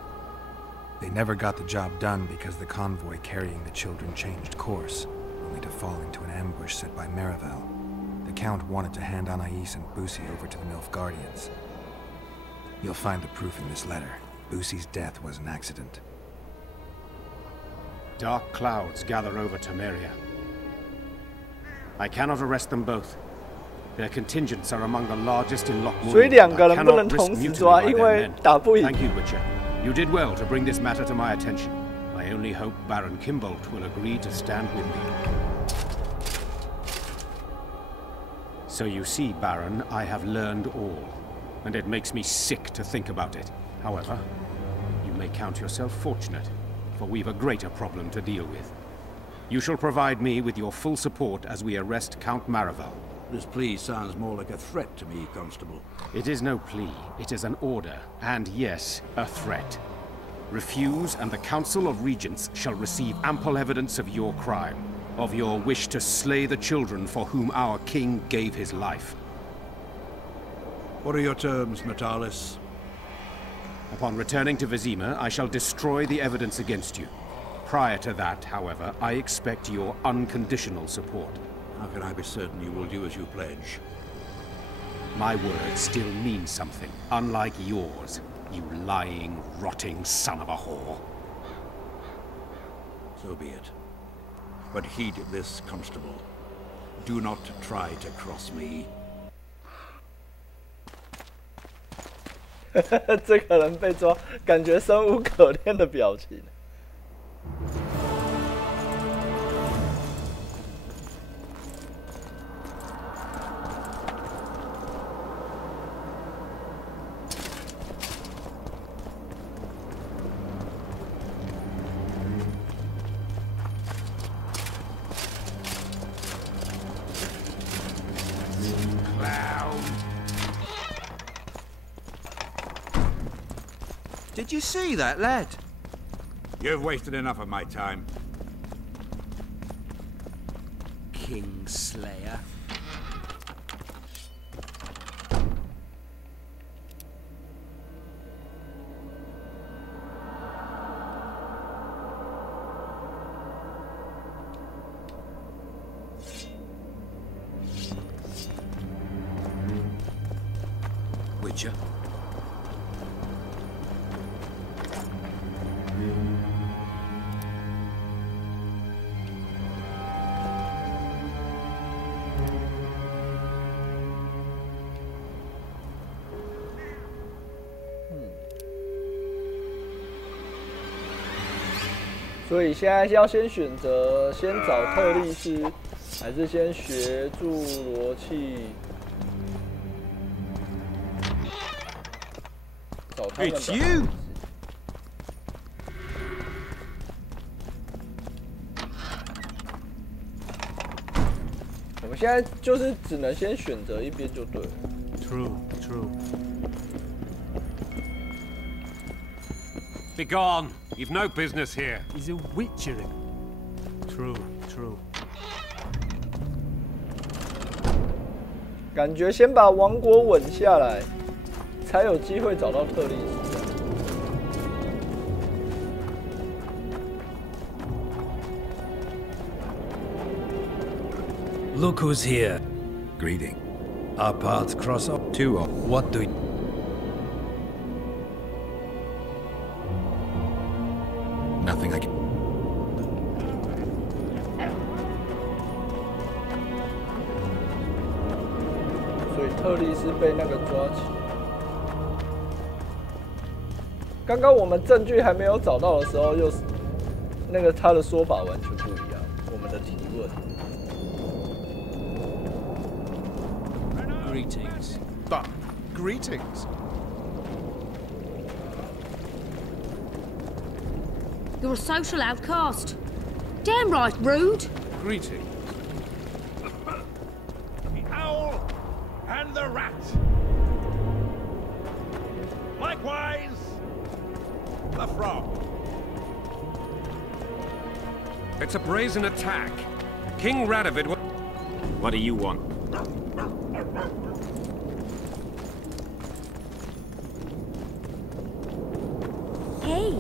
They never got the job done because the convoy carrying the children changed course, only to fall into an ambush set by Marivel. The Count wanted to hand Anais and Boosie over to the Nilfgaardians. You'll find the proof in this letter. Boosie's death was an accident. Dark clouds gather over Temeria. I cannot arrest them both. Their contingents are among the largest in Lochmoor. 所以2个人不能同时抓，因为打不赢。 Thank you, Witcher. You did well to bring this matter to my attention. I only hope Baron Kimbold will agree to stand with me. So you see, Baron, I have learned all, and it makes me sick to think about it. However, you may count yourself fortunate, for we've a greater problem to deal with. You shall provide me with your full support as we arrest Count Marivel. This plea sounds more like a threat to me, Constable. It is no plea, it is an order, and yes, a threat. Refuse, and the Council of Regents shall receive ample evidence of your crime, of your wish to slay the children for whom our king gave his life. What are your terms, Natalis? Upon returning to Vizima, I shall destroy the evidence against you. Prior to that, however, I expect your unconditional support. How can I be certain you will do as you pledge? My words still mean something, unlike yours, you lying, rotting son of a whore. So be it. But heed this, Constable. Do not try to cross me. 这个人被抓，感觉生无可恋的表情。Did you see that lad? You've wasted enough of my time. Kingslayer. Witcher.所以现在要先选择先找特利斯，还是先学助罗契？找他们的。It's you. 我们现在就是只能先选择一边就对了。True. Be gone. You've no business here. He's a witchery. True. 感觉先把王国稳下来，才有机会找到特利斯。Look who's here. Greeting. Our paths cross up. Two of What do we... nothing I can. 所以特利斯被那个抓起。刚刚我们证据还没有找到的时候，又是那个他的说法完全不一样。我们的提问。Greetings. Greetings. You're a social outcast. Damn right rude. Greetings. The owl and the rat. Likewise, the frog. It's a brazen attack. King Radovid. What do you want? Hey,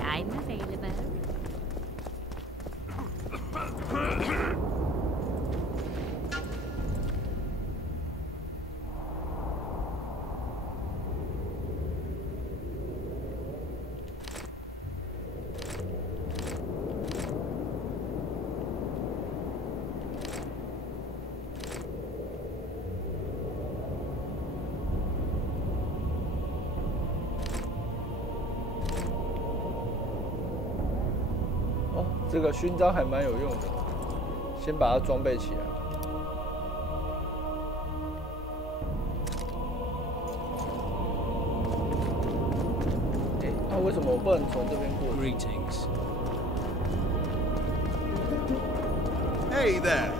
I'm available. 这个勋章还蛮有用的，先把它装备起来。那为什么我不能从这边过去 ？Greetings. Hey there.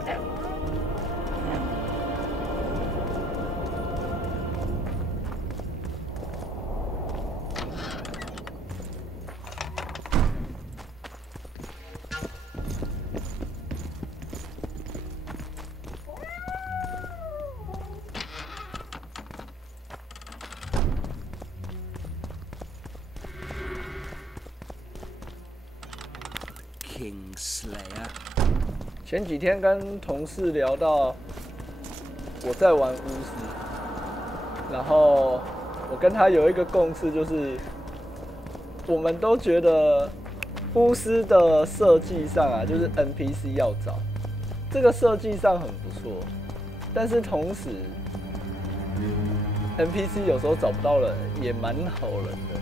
Kingslayer. 前几天跟同事聊到，我在玩巫师，然后我跟他有一个共识，就是我们都觉得巫师的设计上啊，就是 NPC 要找，这个设计上很不错，但是同时 NPC 有时候找不到人，也蛮好人的。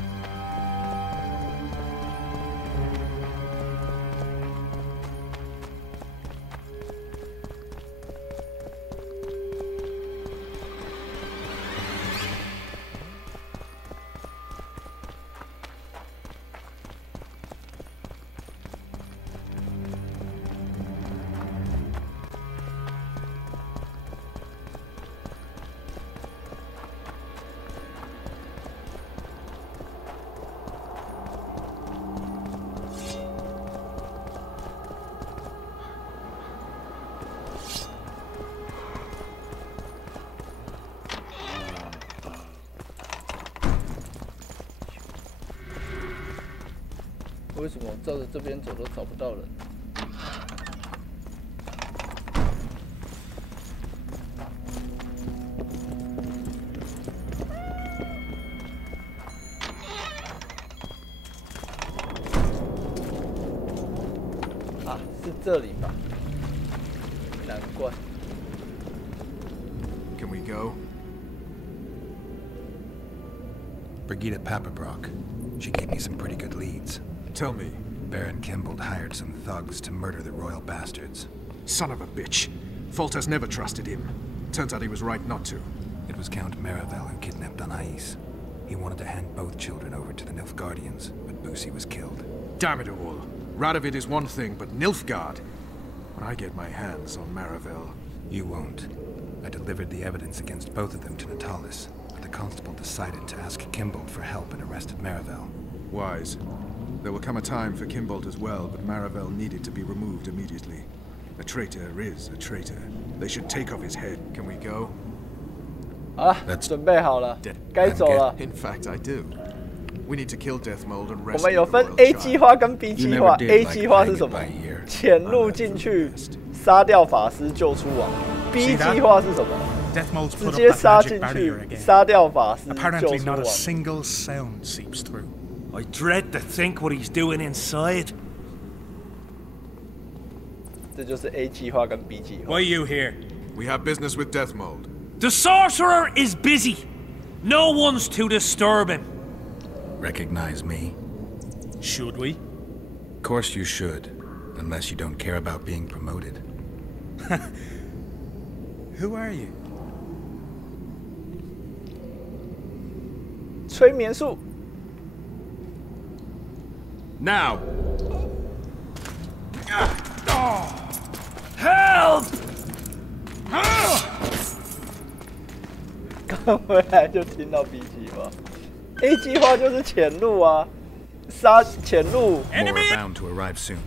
为什么照着这边走都找不到人？啊，是这里吧？难怪。Can we go? Brigida Papabrock. She gave me some pretty good leads. Tell me. Baron Kimbold hired some thugs to murder the royal bastards. Son of a bitch. Foltest never trusted him. Turns out he was right not to. It was Count Maravel who kidnapped Anais. He wanted to hand both children over to the Nilfgaardians, but Boosie was killed. Damn it all. Radovid is one thing, but Nilfgaard... When I get my hands on Maravel... You won't. I delivered the evidence against both of them to Natalis, but the constable decided to ask Kimbold for help and arrested Maravel. Wise. There will come a time for Kimbold as well, but Maravel needed to be removed immediately. A traitor is a traitor. They should take off his head. Can we go? 啊，准备好了，该走了。 In fact, I do. We need to kill Deathmold and 我们有分 A 计划跟 B 计划。A 计划是什么？潜入进去，杀掉法师，救出王。B 计划是什么？直接杀进去，杀掉法师，救出王。 Not a single sound seeps through. I dread to think what he's doing inside. 这就是 A 计划跟 B 计划。 Why you here? We have business with Deathmold. The sorcerer is busy. No one's to disturb him. Recognize me? Should we? Of course you should, unless you don't care about being promoted. Who are you? 催眠术。 Now. Help! 刚回来就听到 B 计划 ，A 计划就是潜入啊，杀潜入，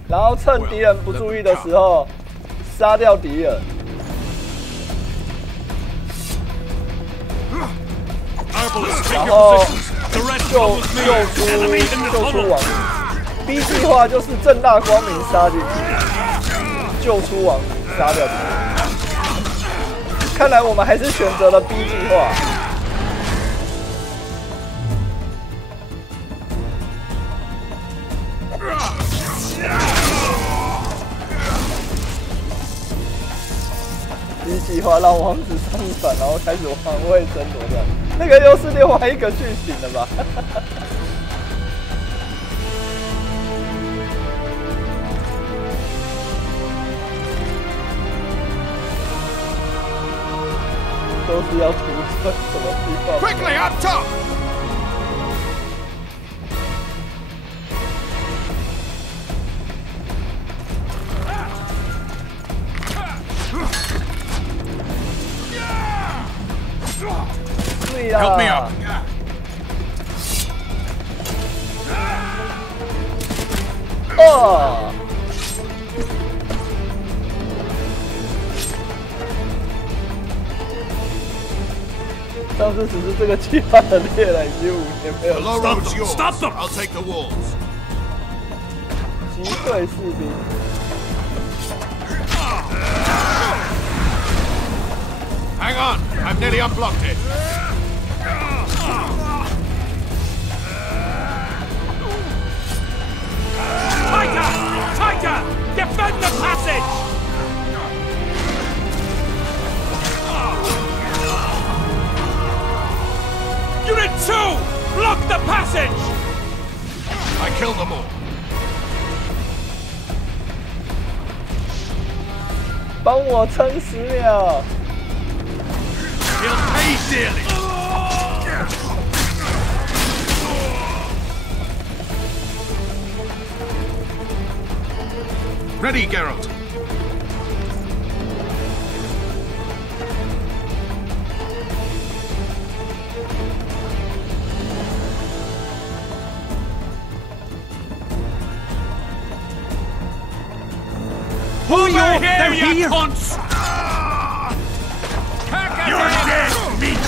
然后趁敌人不注意的时候杀掉敌人，然后救出王。B 计划就是正大光明杀进去，救出王，杀掉敌人。 看来我们还是选择了 B 计划。B 计划让王子上船，然后开始皇位争夺战，那个又是另外一个剧情了吧？都是要出什么地方 ？Quickly up top! Help me up! 哦。 上次只是这个计划的猎人已经5年没有。Stop them! I'll take the walls. 击退士兵。Hang on, I've nearly unblocked it. Tighter! Tighter! Defend the passage! Unit 2! Block the passage! I killed them all. 帮我撑10秒。 He'll pay dearly! Ready, Geralt. Hold your head, you cunts! You're dead, meat!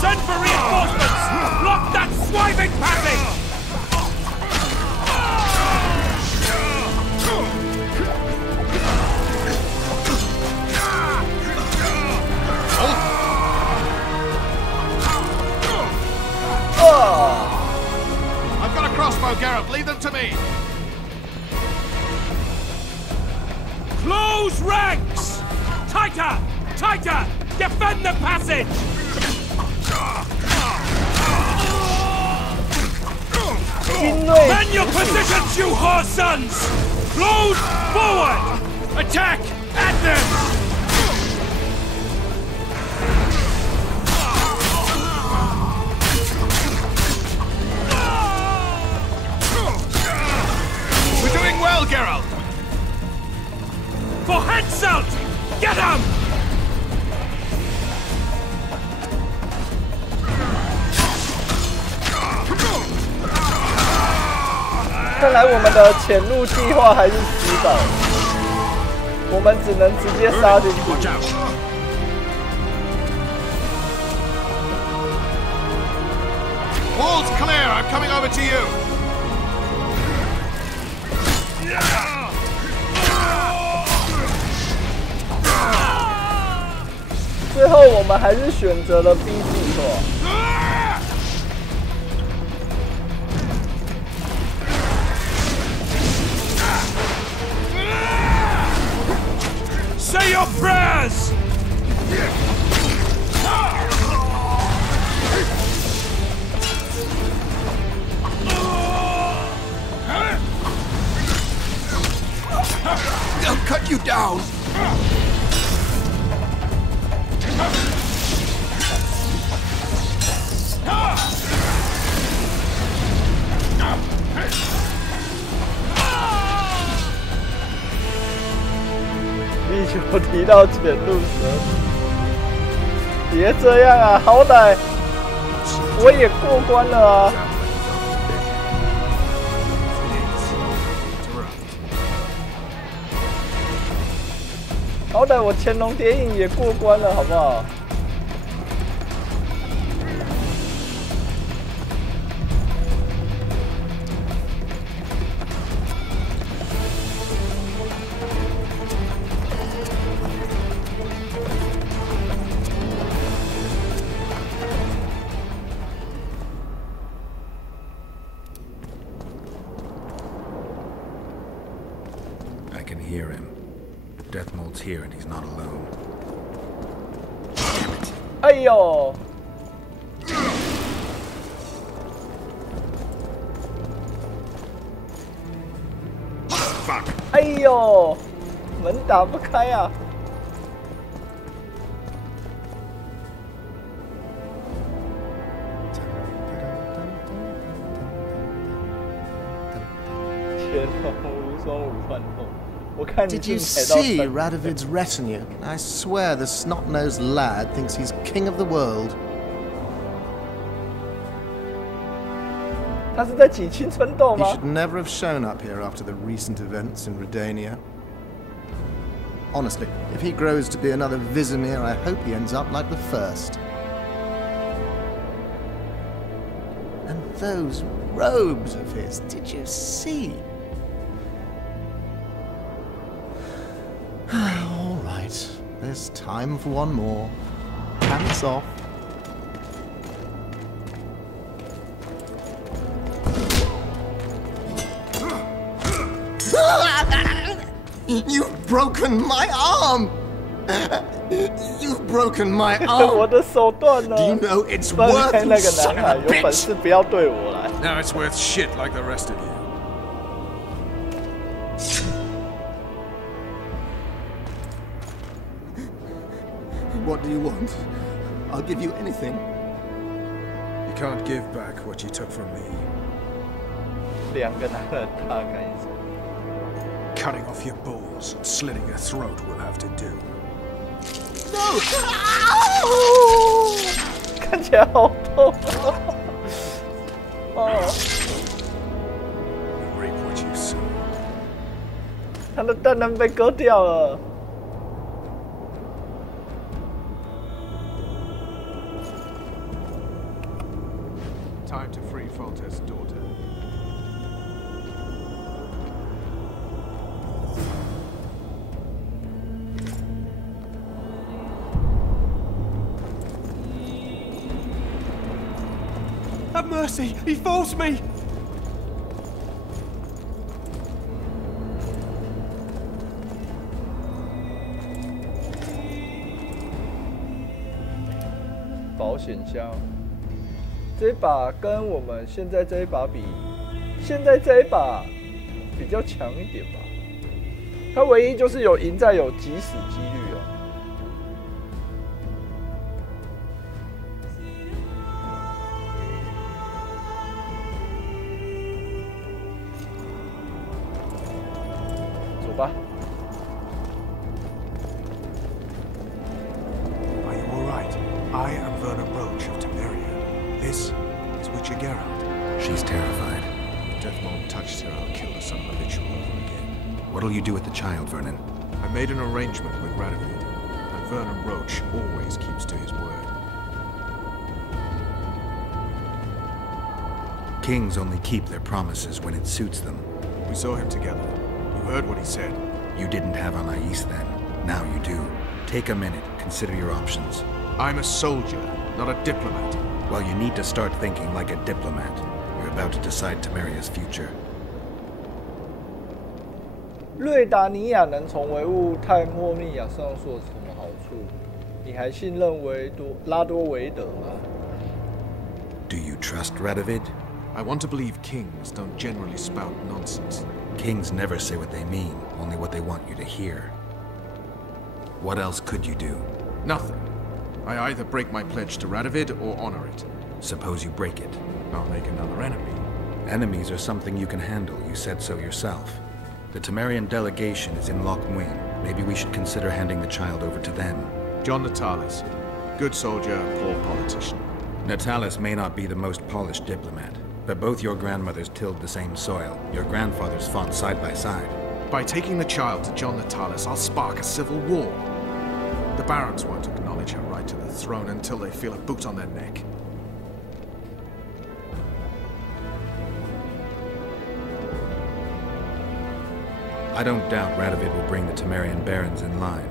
Send for reinforcements! Block that swiving passage! I've got a crossbow, Geralt. Leave them to me. Close ranks! Tighter! Tighter! Defend the passage! Man your positions, you whore sons! Close forward! Attack at them! Geralt! For Hetselt! Get him! 看来我们的潜入计划还是失败，我们只能直接杀进去。Wall's clear. I'm coming over to you. 最后我们还是选择了 B 计划。 Say your prayers! They'll cut you down!力求提到潜入蛇，别这样啊！好歹我也过关了啊！好歹我潜龙谍影也过关了，好不好？ I can hear him. Deathmold's here and he's not alone. Damn it. 哎呦！ Fuck! 哎呦，门打不开啊！天龙无双五番后，我看你 Did you see Radovid's retinue? I swear the snot-nosed lad thinks he's king of the world. 他是在挤青春痘吗 He should never have shown up here after the recent events in Redania. Honestly, if he grows to be another Vizimir, I hope he ends up like the first. And those robes of his, did you see? All right, there's time for one more. Pants off. You've broken my arm! You've broken my arm! 我的手断了。 Do you know it's 放 worth 开那个 son 男孩， of 有 a 本 bitch? 事不要对我来。 Now it's worth shit like the rest of you. What do you want? I'll give you anything. You can't give back what you took from me. 两个男人大概是。 Cutting off your balls and slitting your throat will have to do. No! 看起来好痛。哦。 Reap what you sow. 他的蛋蛋被割掉了。 Time to free Foltest's daughter. Have mercy! He forced me! 保险箱，这一把跟我们现在这一把比，现在这一把比较强一点吧。它唯一就是有赢在有即死几率哦。 Ugh. 吧。Are you all right? I am Vernon Roach of Temeria. This is Witcher Geralt. She's terrified. If Death Mold touched her, I'll kill the son of a bitch all over again. What'll you do with the child, Vernon? I made an arrangement with Radovid, and Vernon Roach always keeps to his word. Kings only keep their promises when it suits them. We saw him together. You heard what he said. You didn't have Anais then. Now you do. Take a minute. Consider your options. I'm a soldier, not a diplomat. Well, you need to start thinking like a diplomat. You're about to decide Temeria's future. 瑞达尼亚能从维物泰莫密亚上说什么好处？你还信任拉多维德吗？ Do you trust Radovid? I want to believe kings don't generally spout nonsense. Kings never say what they mean, only what they want you to hear. What else could you do? Nothing. I either break my pledge to Radovid or honor it. Suppose you break it. I'll make another enemy. Enemies are something you can handle, you said so yourself. The Temerian delegation is in Loch Muin. Maybe we should consider handing the child over to them. John Natalis. Good soldier, poor politician. Natalis may not be the most polished diplomat, but both your grandmothers tilled the same soil. Your grandfathers fought side by side. By taking the child to John Natalis, I'll spark a civil war. The barons won't acknowledge her right to the throne until they feel a boot on their neck. I don't doubt Radovid will bring the Temerian barons in line.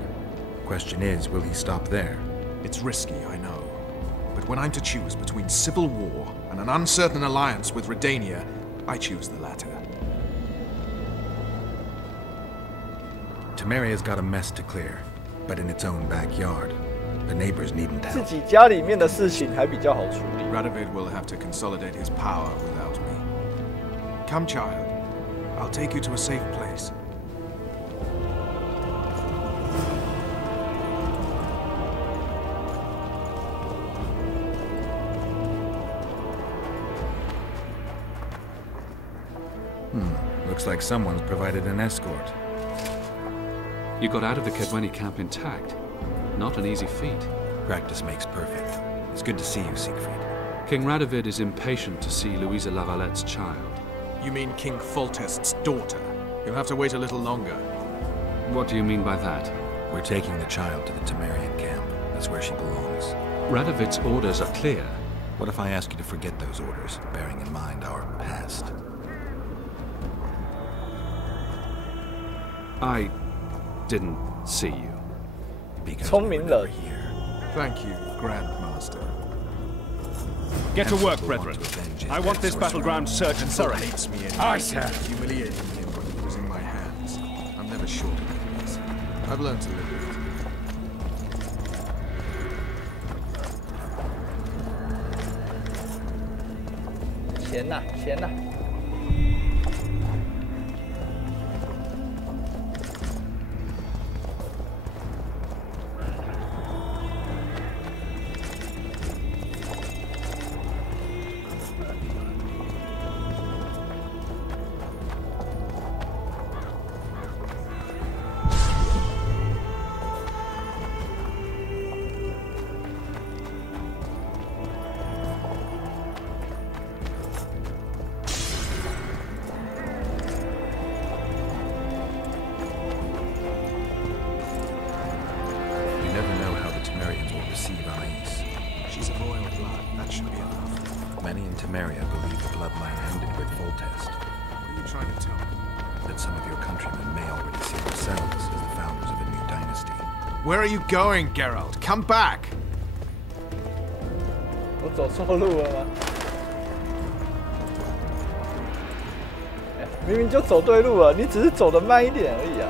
Question is, will he stop there? It's risky, I know. But when I'm to choose between civil war and an uncertain alliance with Redania, I choose the latter. Temeria's got a mess to clear, but in its own backyard. The neighbors needn't help. 自己家里面的事情还比较好处理。 Radovid will have to consolidate his power without me. Come, child. I'll take you to a safe place. Looks like someone's provided an escort. You got out of the Kedweni camp intact. Not an easy feat. Practice makes perfect. It's good to see you, Siegfried. King Radovid is impatient to see Louisa Lavalette's child. You mean King Foltest's daughter? You'll have to wait a little longer. What do you mean by that? We're taking the child to the Temerian camp. That's where she belongs. Radovid's orders are clear. What if I ask you to forget those orders, bearing in mind our past? I didn't see you. Because we were never here. Thank you, Grandmaster. Get to work, brethren. I want this battleground searched thoroughly. Hates me anyway. Aye, sir. Humiliating him when he was in my hands. I'm never short of this. I've learned to live with it. 钱呐，钱呐！ Where are you going, Geralt? Come back! 我走错路了吗？明明就走对路了，你只是走得慢一点而已啊。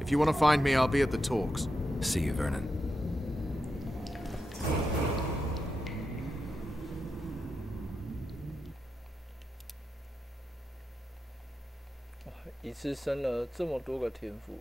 If you want to find me, I'll be at the talks. See you, Vernon. 一次生了这么多个天赋。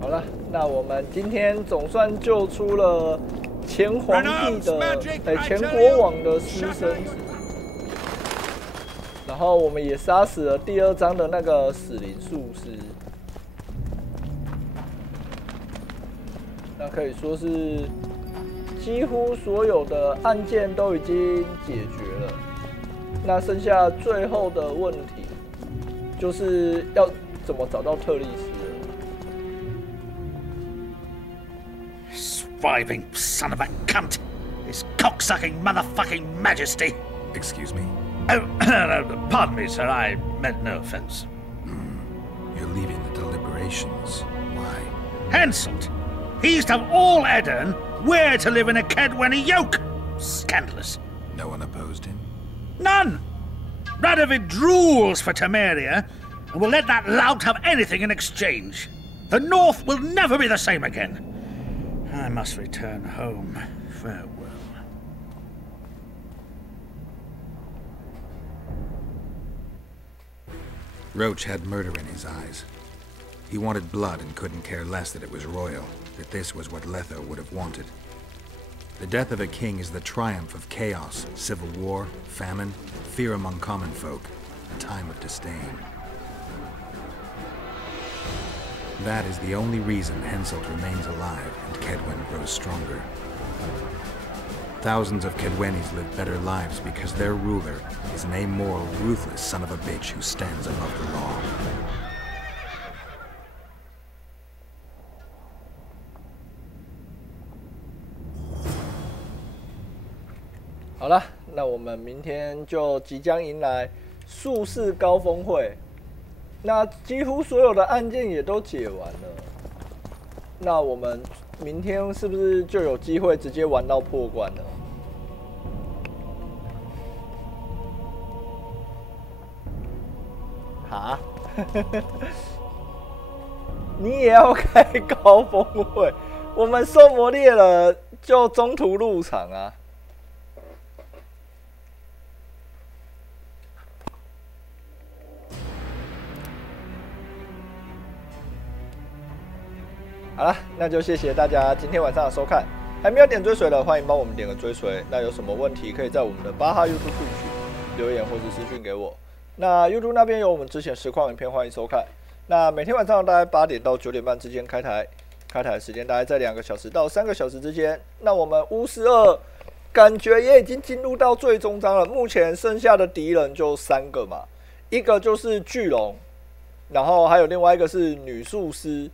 好了，那我们今天总算救出了前皇帝的前国王的私生子，然后我们也杀死了第2章的那个死灵术师，那可以说是几乎所有的案件都已经解决了。那剩下最后的问题就是要怎么找到特丽斯。 Surviving son of a cunt! His cocksucking motherfucking majesty! Excuse me? Oh, pardon me, sir, I meant no offense. You're leaving the deliberations. Why? Hanseld! He used to have all Edirn where to live in a Kedwenny yoke! Scandalous. No one opposed him? None! Radovid drools for Temeria and will let that lout have anything in exchange. The North will never be the same again. I must return home. Farewell. Roach had murder in his eyes. He wanted blood and couldn't care less that it was royal, that this was what Letho would have wanted. The death of a king is the triumph of chaos, civil war, famine, fear among common folk, a time of disdain. That is the only reason Henselt remains alive and Kedwen grows stronger. Thousands of Kedwennies live better lives because their ruler is an amoral, ruthless son of a bitch who stands above the law. 好了，那我们明天就即将迎来术士高峰会。 那几乎所有的案件也都解完了，那我们明天是不是就有机会直接玩到破关了？哈，你也要开高峰会？我们兽魔猎人就中途入场啊。 好了，那就谢谢大家今天晚上的收看。还没有点追随的，欢迎帮我们点个追随。那有什么问题，可以在我们的巴哈 YouTube 群留言或是私讯给我。那 YouTube 那边有我们之前实况影片，欢迎收看。那每天晚上大概8点到9点半之间开台，开台时间大概在2个小时到3个小时之间。那我们巫师2感觉也已经进入到最终章了，目前剩下的敌人就3个嘛，一个就是巨龙，然后还有另外一个是女术师。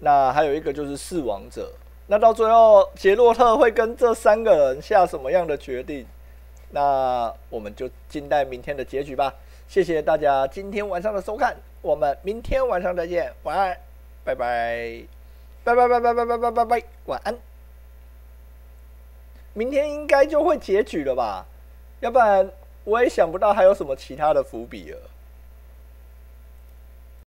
那还有一个就是弑王者，那到最后杰洛特会跟这3个人下什么样的决定？那我们就静待明天的结局吧。谢谢大家今天晚上的收看，我们明天晚上再见，晚安，拜拜，拜拜拜拜拜拜拜拜拜，晚安。明天应该就会结局了吧？要不然我也想不到还有什么其他的伏笔了。